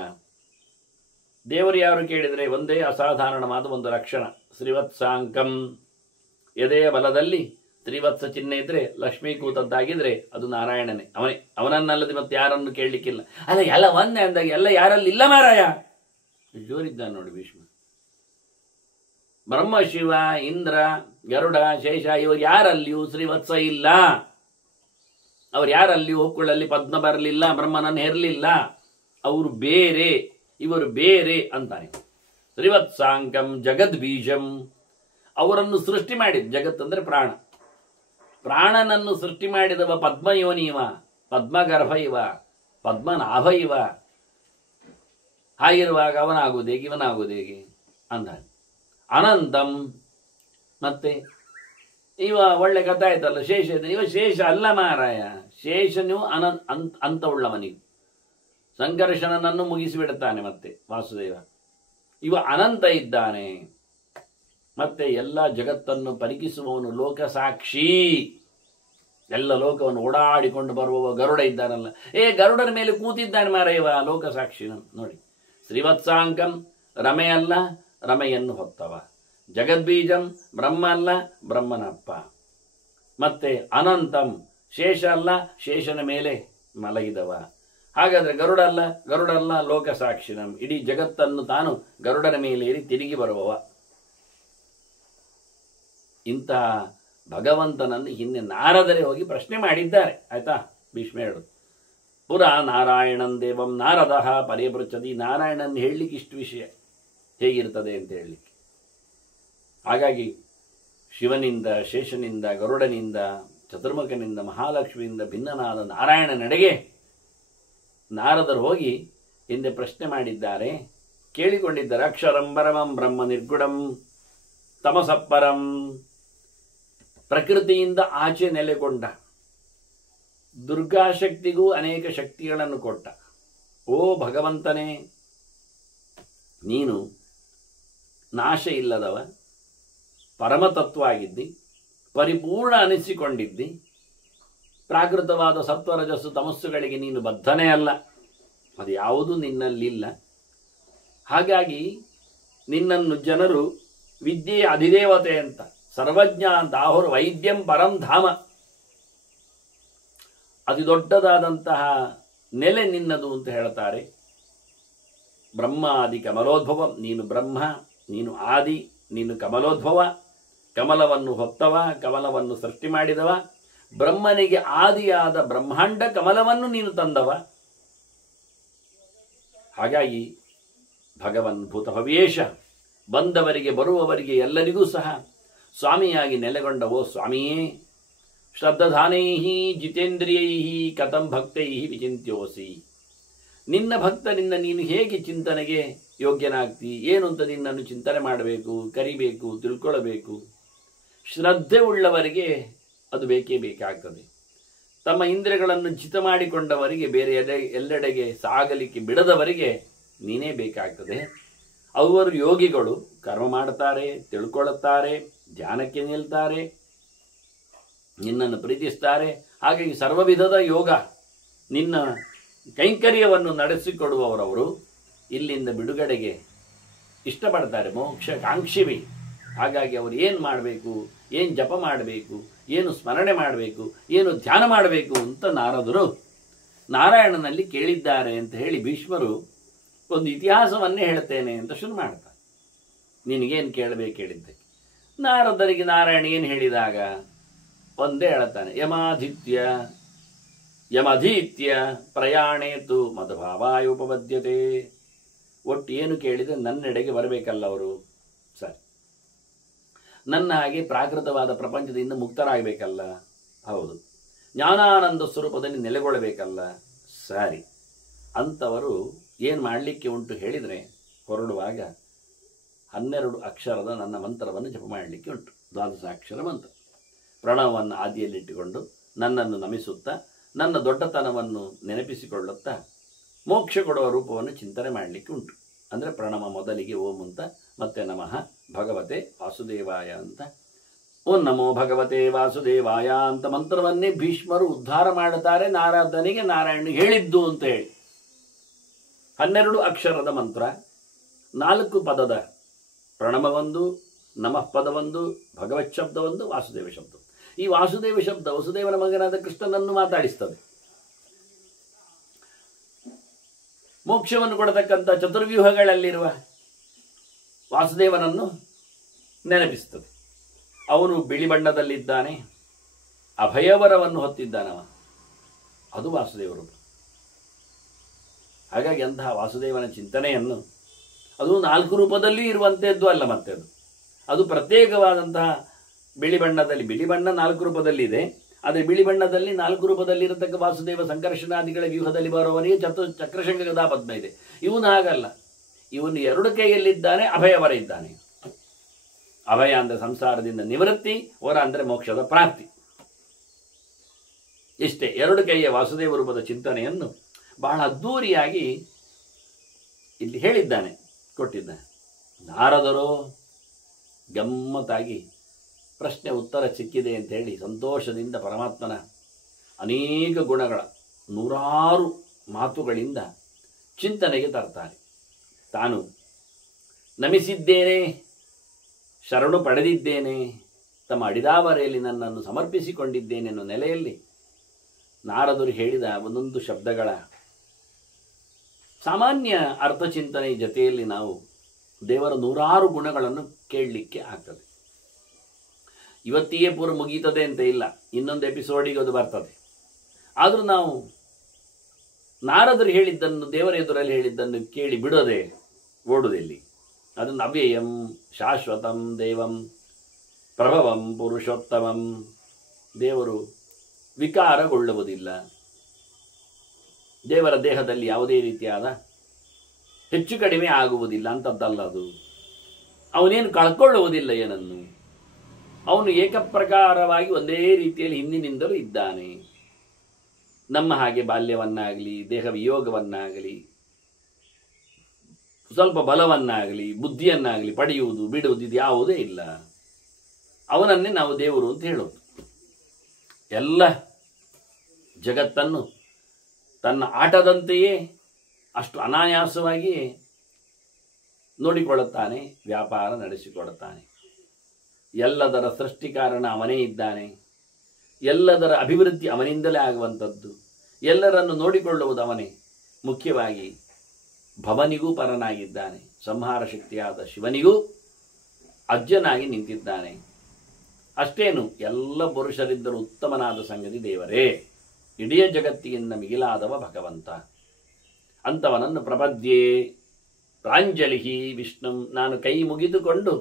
ದೇವರು ಯಾರು ಕೇಳಿದರೆ ಒಂದೇ ಅಸಾಧಾರಣವಾದ ಒಂದು ಲಕ್ಷಣ, ಶ್ರೀವತ್ಸಾಂಕಂ. ಎದೆಯ ಬಲದಲ್ಲಿ ತ್ರಿವತ್ಸ ಚಿಹ್ನೆ ಇದ್ರೆ, ಲಕ್ಷ್ಮೀ ಕೂತದ್ದಾಗಿದ್ರೆ ಅದು ನಾರಾಯಣನೇ, ಅವನೇ. ಅವನನ್ನಲ್ಲದೆ ಮತ್ತೆ ಯಾರನ್ನು ಕೇಳಲಿಕ್ಕಿಲ್ಲ. ಅಲ್ಲ, ಎಲ್ಲ ಒಂದೇ ಅಂದಾಗ ಎಲ್ಲ ಯಾರಲ್ಲಿ ಇಲ್ಲ ಮಾರಾಯ. ಜೋರಿದ್ದಾನೆ ನೋಡಿ ಭೀಷ್ಮ. ಬ್ರಹ್ಮ, ಶಿವ, ಇಂದ್ರ, ಗರುಡ, ಶೇಷ ಇವರು ಯಾರಲ್ಲಿಯೂ ಶ್ರೀವತ್ಸ ಇಲ್ಲ. ಅವ್ರು ಯಾರಲ್ಲಿಯೂ ಹೊಕ್ಕುಳಲ್ಲಿ ಪದ್ಮ ಬರಲಿಲ್ಲ, ಬ್ರಹ್ಮನನ್ನು ಹೆರಲಿಲ್ಲ. ಅವರು ಬೇರೆ, ಇವರು ಬೇರೆ ಅಂತಾನೆ. ಶ್ರೀವತ್ಸಾಂಕಂ ಜಗದ್ಬೀಜಂ. ಅವರನ್ನು ಸೃಷ್ಟಿ ಮಾಡಿದ. ಜಗತ್ತಂದ್ರೆ ಪ್ರಾಣ. ಪ್ರಾಣನನ್ನು ಸೃಷ್ಟಿ ಮಾಡಿದವ ಪದ್ಮಯೋನಿ ಇವ, ಪದ್ಮಗರ್ಭ ಇವ, ಪದ್ಮನಾಭ ಇವ. ಹಾಗಿರುವಾಗ ಅವನಾಗುವುದೇಗೆ, ಇವನಾಗುವುದೇಗೆ ಅಂದ. ಅನಂತಂ, ಮತ್ತೆ ಇವ ಒಳ್ಳೆ ಕಥೆ ಆಯ್ತಲ್ಲ, ಶೇಷ ಇದ್ದಾನೆ. ಇವ ಶೇಷ ಅಲ್ಲ ಮಾರಾಯ, ಶೇಷನು ಅಂತ ಉಳ್ಳವನಿಗೆ ಸಂಕರ್ಷಣನನ್ನು ಮುಗಿಸಿಬಿಡುತ್ತಾನೆ ಮತ್ತೆ ವಾಸುದೇವ. ಇವ ಅನಂತ ಇದ್ದಾನೆ, ಮತ್ತೆ ಎಲ್ಲ ಜಗತ್ತನ್ನು ಪರಿಕಿಸುವವನು, ಲೋಕಸಾಕ್ಷಿ. ಎಲ್ಲ ಲೋಕವನ್ನು ಓಡಾಡಿಕೊಂಡು ಬರುವವ ಗರುಡ ಇದ್ದಾನಲ್ಲ, ಗರುಡನ ಮೇಲೆ ಕೂತಿದ್ದಾನೆ ಮಾರ ಇವ ಲೋಕಸಾಕ್ಷಿ. ನೋಡಿ, ಶ್ರೀವತ್ಸಾಂಕಂ ರಮೆ ಅಲ್ಲ, ರಮೆಯನ್ನು ಹೊತ್ತವ. ಜಗದ್ಬೀಜಂ ಬ್ರಹ್ಮ ಅಲ್ಲ, ಬ್ರಹ್ಮನಪ್ಪ. ಮತ್ತೆ ಅನಂತಂ ಶೇಷ ಅಲ್ಲ, ಶೇಷನ ಮೇಲೆ ಮಲಗಿದವ. ಹಾಗಾದ್ರೆ ಗರುಡ ಅಲ್ಲ, ಗರುಡಲ್ಲ, ಲೋಕಸಾಕ್ಷಿನಂ. ಇಡೀ ಜಗತ್ತನ್ನು ತಾನು ಗರುಡನ ಮೇಲೆ ಏರಿ ತಿರುಗಿ ಬರುವವ. ಇಂತಹ ಭಗವಂತನನ್ನು ಹಿಂದೆ ನಾರದರೆ ಹೋಗಿ ಪ್ರಶ್ನೆ ಮಾಡಿದ್ದಾರೆ. ಆಯ್ತಾ, ಭೀಷ್ಮ ಹೇಳು. ಪುರಾ ನಾರಾಯಣಂ ದೇವಂ ನಾರದಃ ಪರಿಪೃಚ್ಛತಿ. ನಾರಾಯಣನ್ ಹೇಳಲಿಕ್ಕೆ ಇಷ್ಟು ವಿಷಯ ಹೇಗಿರ್ತದೆ ಅಂತ ಹೇಳಲಿಕ್ಕೆ. ಹಾಗಾಗಿ ಶಿವನಿಂದ, ಶೇಷನಿಂದ, ಗರುಡನಿಂದ, ಚತುರ್ಮುಖನಿಂದ, ಮಹಾಲಕ್ಷ್ಮಿಯಿಂದ ಭಿನ್ನನಾದ ನಾರಾಯಣನೆಡೆಗೆ ನಾರದರು ಹೋಗಿ ಹಿಂದೆ ಪ್ರಶ್ನೆ ಮಾಡಿದ್ದಾರೆ, ಕೇಳಿಕೊಂಡಿದ್ದಾರೆ. ಅಕ್ಷರಂ ಪರಮಂ ಬ್ರಹ್ಮ ನಿರ್ಗುಣಂ ತಮಸಪ್ಪರಂ. ಪ್ರಕೃತಿಯಿಂದ ಆಚೆ ನೆಲೆಗೊಂಡ, ದುರ್ಗಾಶಕ್ತಿಗೂ ಅನೇಕ ಶಕ್ತಿಗಳನ್ನು ಕೊಟ್ಟ ಓ ಭಗವಂತನೇ, ನೀನು ನಾಶ ಇಲ್ಲದವ, ಪರಮತತ್ವ ಆಗಿದ್ದಿ, ಪರಿಪೂರ್ಣ ಅನಿಸಿಕೊಂಡಿದ್ದಿ. ಪ್ರಾಕೃತವಾದ ಸತ್ವರಜಸ್ಸು ತಮಸ್ಸುಗಳಿಗೆ ನೀನು ಬದ್ಧನೇ ಅಲ್ಲ, ಅದು ಯಾವುದೂ ನಿನ್ನಲ್ಲಿಲ್ಲ. ಹಾಗಾಗಿ ನಿನ್ನನ್ನು ಜನರು ವಿದ್ಯೆಯ ಅಧಿದೇವತೆ ಅಂತ, ಸರ್ವಜ್ಞ ಅಂತ, ಆಹುರು ವೈದ್ಯಂ ಪರಂ ಧಾಮ, ಅತಿ ದೊಡ್ಡದಾದಂತಹ ನೆಲೆ ನಿನ್ನದು ಅಂತ ಹೇಳ್ತಾರೆ. ಬ್ರಹ್ಮಾದಿ ಕಮಲೋದ್ಭವ, ನೀನು ಬ್ರಹ್ಮ, ನೀನು ಆದಿ, ನೀನು ಕಮಲೋದ್ಭವ, ಕಮಲವನ್ನು ಹೊತ್ತವ, ಕಮಲವನ್ನು ಸೃಷ್ಟಿ ಮಾಡಿದವ, ಬ್ರಹ್ಮನಿಗೆ ಆದಿಯಾದ ಬ್ರಹ್ಮಾಂಡ ಕಮಲವನ್ನು ನೀನು ತಂದವ. ಹಾಗಾಗಿ ಭಗವನ್ ಭೂತ ಭವೇಶ, ಬಂದವರಿಗೆ ಬರುವವರಿಗೆ ಎಲ್ಲರಿಗೂ ಸಹ ಸ್ವಾಮಿಯಾಗಿ ನೆಲೆಗೊಂಡವೋ ಸ್ವಾಮಿಯೇ. ಶ್ರದ್ಧಾನೈಹಿ ಜಿತೇಂದ್ರಿಯೈಹಿ ಕಥಂ ಭಕ್ತೈಹಿ ವಿಚಿಂತ್ಯೋಸಿ. ನಿನ್ನ ಭಕ್ತನಿಂದ ನೀನು ಹೇಗೆ ಚಿಂತನೆಗೆ ಯೋಗ್ಯನಾಗ್ತಿ, ಏನು ಅಂತ ನಿನ್ನನ್ನು ಚಿಂತನೆ ಮಾಡಬೇಕು, ಕರಿಬೇಕು, ತಿಳ್ಕೊಳ್ಳಬೇಕು. ಶ್ರದ್ಧೆ ಉಳ್ಳವರಿಗೆ ಅದು ಬೇಕೇ ಬೇಕಾಗ್ತದೆ. ತಮ್ಮ ಇಂದ್ರಿಯಗಳನ್ನು ಜಿತ ಮಾಡಿಕೊಂಡವರಿಗೆ, ಬೇರೆ ಎಲ್ಲೆಡೆಗೆ ಸಾಗಲಿಕ್ಕೆ ಬಿಡದವರಿಗೆ ನೀನೇ ಬೇಕಾಗ್ತದೆ. ಅವರು ಯೋಗಿಗಳು, ಕರ್ಮ ಮಾಡ್ತಾರೆ, ತಿಳ್ಕೊಳ್ಳುತ್ತಾರೆ, ಧ್ಯಾನಕ್ಕೆ ನಿಲ್ತಾರೆ, ನಿನ್ನನ್ನು ಪ್ರೀತಿಸ್ತಾರೆ. ಹಾಗಾಗಿ ಸರ್ವವಿಧದ ಯೋಗ, ನಿನ್ನ ಕೈಂಕರ್ಯವನ್ನು ನಡೆಸಿಕೊಡುವವರವರು ಇಲ್ಲಿಂದ ಬಿಡುಗಡೆಗೆ ಇಷ್ಟಪಡ್ತಾರೆ, ಮೋಕ್ಷ ಕಾಂಕ್ಷಿವಿ. ಹಾಗಾಗಿ ಅವರು ಏನು ಮಾಡಬೇಕು, ಏನು ಜಪ ಮಾಡಬೇಕು, ಏನು ಸ್ಮರಣೆ ಮಾಡಬೇಕು, ಏನು ಧ್ಯಾನ ಮಾಡಬೇಕು ಅಂತ ನಾರದರು ನಾರಾಯಣನಲ್ಲಿ ಕೇಳಿದ್ದಾರೆ ಅಂತ ಹೇಳಿ ಭೀಷ್ಮರು ಒಂದು ಇತಿಹಾಸವನ್ನೇ ಹೇಳ್ತೇನೆ ಅಂತ ಶುರು ಮಾಡ್ತಾರೆ. ನಿನಗೇನು ಕೇಳಬೇಕು ಹೇಳಿದ್ದೆ. ನಾರದರಿಗೆ ನಾರಾಯಣ ಏನು ಹೇಳಿದಾಗ ಒಂದೇ ಹೇಳ್ತಾನೆ, ಯಮಧೀತ್ಯ ಪ್ರಯಾಣೇತು ಮದಭಾವಾಯ ಉಪಪದ್ಯತೆ. ಒಟ್ಟು ಏನು ಕೇಳಿದರೆ ನನ್ನೆಡೆಗೆ ಬರಬೇಕಲ್ಲ ಅವರು. ಸರಿ, ನನ್ನ ಹಾಗೆ ಪ್ರಾಕೃತವಾದ ಪ್ರಪಂಚದಿಂದ ಮುಕ್ತರಾಗಬೇಕಲ್ಲ. ಹೌದು. ಜ್ಞಾನಾನಂದ ಸ್ವರೂಪದಲ್ಲಿ ನೆಲೆಗೊಳ್ಳಬೇಕಲ್ಲ. ಸರಿ, ಅಂಥವರು ಏನು ಮಾಡಲಿಕ್ಕೆ ಉಂಟು ಹೇಳಿದರೆ, ಹೊರಡುವಾಗ 12 ಅಕ್ಷರದ ನನ್ನ ಮಂತ್ರವನ್ನು ಜಪ ಮಾಡಲಿಕ್ಕೆ ಉಂಟು. 12 ಅಕ್ಷರ ಮಂತ್ರ. ಪ್ರಣವವನ್ನು ಆದಿಯಲ್ಲಿಟ್ಟುಕೊಂಡು ನನ್ನನ್ನು ನಮಿಸುತ್ತಾ, ನನ್ನ ದೊಡ್ಡತನವನ್ನು ನೆನಪಿಸಿಕೊಳ್ಳುತ್ತಾ ಮೋಕ್ಷ ಕೊಡುವ ರೂಪವನ್ನು ಚಿಂತನೆ ಮಾಡಲಿಕ್ಕೆ ಉಂಟು. ಅಂದರೆ ಪ್ರಣವ ಮೊದಲಿಗೆ ಓಂ ಅಂತ, ಮತ್ತೆ ನಮಃ ಭಗವತೆ ವಾಸುದೇವಾಯ ಅಂತ, ಓಂ ನಮೋ ಭಗವತೆ ವಾಸುದೇವಾಯ ಅಂತ ಮಂತ್ರವನ್ನೇ ಭೀಷ್ಮರು ಉದ್ಧಾರ ಮಾಡುತ್ತಾರೆ. ನಾರದನಿಗೆ ನಾರಾಯಣ ಹೇಳಿದ್ದು ಅಂತ ಹೇಳಿ 12 ಅಕ್ಷರದ ಮಂತ್ರ, 4 ಪದದ ಪ್ರಣವವೊಂದು, ನಮಃ ಪದವೊಂದು, ಭಗವತ್ ಶಬ್ದವೊಂದು, ವಾಸುದೇವ ಶಬ್ದ. ಈ ವಾಸುದೇವ ಶಬ್ದ ವಸುದೇವನ ಮಗನಾದ ಕೃಷ್ಣನನ್ನು ಮಾತಾಡಿಸ್ತದೆ. ಮೋಕ್ಷವನ್ನು ಕೊಡತಕ್ಕಂಥ ಚತುರ್ವ್ಯೂಹಗಳಲ್ಲಿರುವ ವಾಸುದೇವನನ್ನು ನೆನಪಿಸ್ತದೆ. ಅವನು ಬಿಳಿ ಬಣ್ಣದಲ್ಲಿದ್ದಾನೆ, ಅಭಯವರವನ್ನು ಹೊತ್ತಿದ್ದಾನವ, ಅದು ವಾಸುದೇವರು. ಹಾಗಾಗಿ ಅಂತಹ ವಾಸುದೇವನ ಚಿಂತನೆಯನ್ನು, ಅದು 4 ರೂಪದಲ್ಲಿ ಇರುವಂಥದ್ದು ಅಲ್ಲ ಮತ್ತೆ ಅದು. ಅದು ಪ್ರತ್ಯೇಕವಾದಂತಹ ಬಿಳಿ ಬಣ್ಣ 4 ರೂಪದಲ್ಲಿದೆ. ಆದರೆ ಬಿಳಿ ಬಣ್ಣದಲ್ಲಿ 4 ರೂಪದಲ್ಲಿರತಕ್ಕ ವಾಸುದೇವ ಸಂಕರ್ಷಣಾದಿಗಳ ವ್ಯೂಹದಲ್ಲಿ ಬರುವವನಿಗೆ ಚಕ್ರಶಂಖ ಗದಾ ಪದ್ಮ ಇದೆ. ಇವನು ಹಾಗಲ್ಲ, ಇವನು 2 ಕೈಯಲ್ಲಿದ್ದಾನೆ, ಅಭಯವರ ಇದ್ದಾನೆ. ಅಭಯ ಅಂದರೆ ಸಂಸಾರದಿಂದ ನಿವೃತ್ತಿ, ವರ ಅಂದರೆ ಮೋಕ್ಷದ ಪ್ರಾಪ್ತಿ. ಇಷ್ಟೇ 2 ಕೈಯ ವಾಸುದೇವ ರೂಪದ ಚಿಂತನೆಯನ್ನು ಬಹಳ ಅದ್ಧೂರಿಯಾಗಿ ಇಲ್ಲಿ ಹೇಳಿದ್ದಾನೆ, ಕೊಟ್ಟಿದ್ದಾನೆ. ನಾರದರು ಗಮ್ಮತ್ತಾಗಿ ಪ್ರಶ್ನೆ ಉತ್ತರ ಸಿಕ್ಕಿದೆ ಅಂತ ಹೇಳಿ ಸಂತೋಷದಿಂದ ಪರಮಾತ್ಮನ ಅನೇಕ ಗುಣಗಳ 100 ಮಾತುಗಳಿಂದ ಚಿಂತನೆಗೆ ತರ್ತಾರೆ. ತಾನು ನಮಿಸಿದ್ದೇನೆ, ಶರಣು ಪಡೆದಿದ್ದೇನೆ, ತಮ್ಮ ಅಡಿದಾವರೆಯಲ್ಲಿ ನನ್ನನ್ನು ಸಮರ್ಪಿಸಿಕೊಂಡಿದ್ದೇನೆ ಅನ್ನೋ ನೆಲೆಯಲ್ಲಿ ನಾರದರು ಹೇಳಿದ ಒಂದೊಂದು ಶಬ್ದಗಳ ಸಾಮಾನ್ಯ ಅರ್ಥಚಿಂತನೆ ಜೊತೆಯಲ್ಲಿ ನಾವು ದೇವರ 100 ಗುಣಗಳನ್ನು ಕೇಳಲಿಕ್ಕೆ ಆಗ್ತದೆ. ಇವತ್ತಿಗೆ ಪೂರ್ವ ಮುಗೀತದೆ ಅಂತ ಇಲ್ಲ, ಇನ್ನೊಂದು ಎಪಿಸೋಡಿಗೆ ಅದು ಬರ್ತದೆ. ಆದರೂ ನಾವು ನಾರದರು ಹೇಳಿದ್ದನ್ನು, ದೇವರ ಎದುರಲ್ಲಿ ಹೇಳಿದ್ದನ್ನು ಕೇಳಿ ಬಿಡೋದೆ, ಓಡುವುದಿಲ್ಲಿ. ಅದನ್ನು ಅವ್ಯಯಂ ಶಾಶ್ವತಂ ದೇವಂ ಪ್ರಭವಂ ಪುರುಷೋತ್ತಮಂ, ದೇವರು ವಿಕಾರಗೊಳ್ಳುವುದಿಲ್ಲ, ದೇವರ ದೇಹದಲ್ಲಿ ಯಾವುದೇ ರೀತಿಯಾದ ಹೆಚ್ಚು ಕಡಿಮೆ ಆಗುವುದಿಲ್ಲ ಅಂಥದ್ದಲ್ಲ. ಅದು ಅವನೇನು ಕಳ್ಕೊಳ್ಳುವುದಿಲ್ಲ ಏನನ್ನು, ಅವನು ಏಕಪ್ರಕಾರವಾಗಿ ಒಂದೇ ರೀತಿಯಲ್ಲಿ ಹಿಂದಿನಿಂದಲೂ ಇದ್ದಾನೆ. ನಮ್ಮ ಹಾಗೆ ಬಾಲ್ಯವನ್ನಾಗಲಿ, ದೇಹ ವಿಯೋಗವನ್ನಾಗಲಿ, ಸ್ವಲ್ಪ ಬಲವನ್ನಾಗಲಿ, ಬುದ್ಧಿಯನ್ನಾಗಲಿ ಪಡೆಯುವುದು ಬಿಡುವುದು ಇದು ಯಾವುದೇ ಇಲ್ಲ. ಅವನನ್ನೇ ನಾವು ದೇವರು ಅಂತ ಹೇಳೋದು. ಎಲ್ಲ ಜಗತ್ತನ್ನು ತನ್ನ ಆಟದಂತೆಯೇ ಅಷ್ಟು ಅನಾಯಾಸವಾಗಿ ನೋಡಿಕೊಳ್ಳುತ್ತಾನೆ, ವ್ಯಾಪಾರ ನಡೆಸಿಕೊಳ್ಳುತ್ತಾನೆ. ಎಲ್ಲದರ ಸೃಷ್ಟಿ ಕಾರಣ ಅವನೇ ಇದ್ದಾನೆ, ಎಲ್ಲದರ ಅಭಿವೃದ್ಧಿ ಅವನಿಂದಲೇ ಆಗುವಂಥದ್ದು, ಎಲ್ಲರನ್ನು ನೋಡಿಕೊಳ್ಳುವುದು ಅವನೇ. ಮುಖ್ಯವಾಗಿ ಭವನಿಗೂ ಪರನಾಗಿದ್ದಾನೆ, ಸಂಹಾರ ಶಕ್ತಿಯಾದ ಶಿವನಿಗೂ ಅಜ್ಜನಾಗಿ ನಿಂತಿದ್ದಾನೆ. ಅಷ್ಟೇನು, ಎಲ್ಲ ಪುರುಷರಿದ್ದರೂ ಉತ್ತಮನಾದ ಸಂಗತಿ ದೇವರೇ, ಇಡೀ ಜಗತ್ತಿಗಿಂತ ಮಿಗಿಲಾದವ ಭಗವಂತ. ಅಂಥವನನ್ನು ಪ್ರಪದ್ಯೆ ಪ್ರಾಂಜಲಿ ವಿಷ್ಣು, ನಾನು ಕೈ ಮುಗಿದುಕೊಂಡು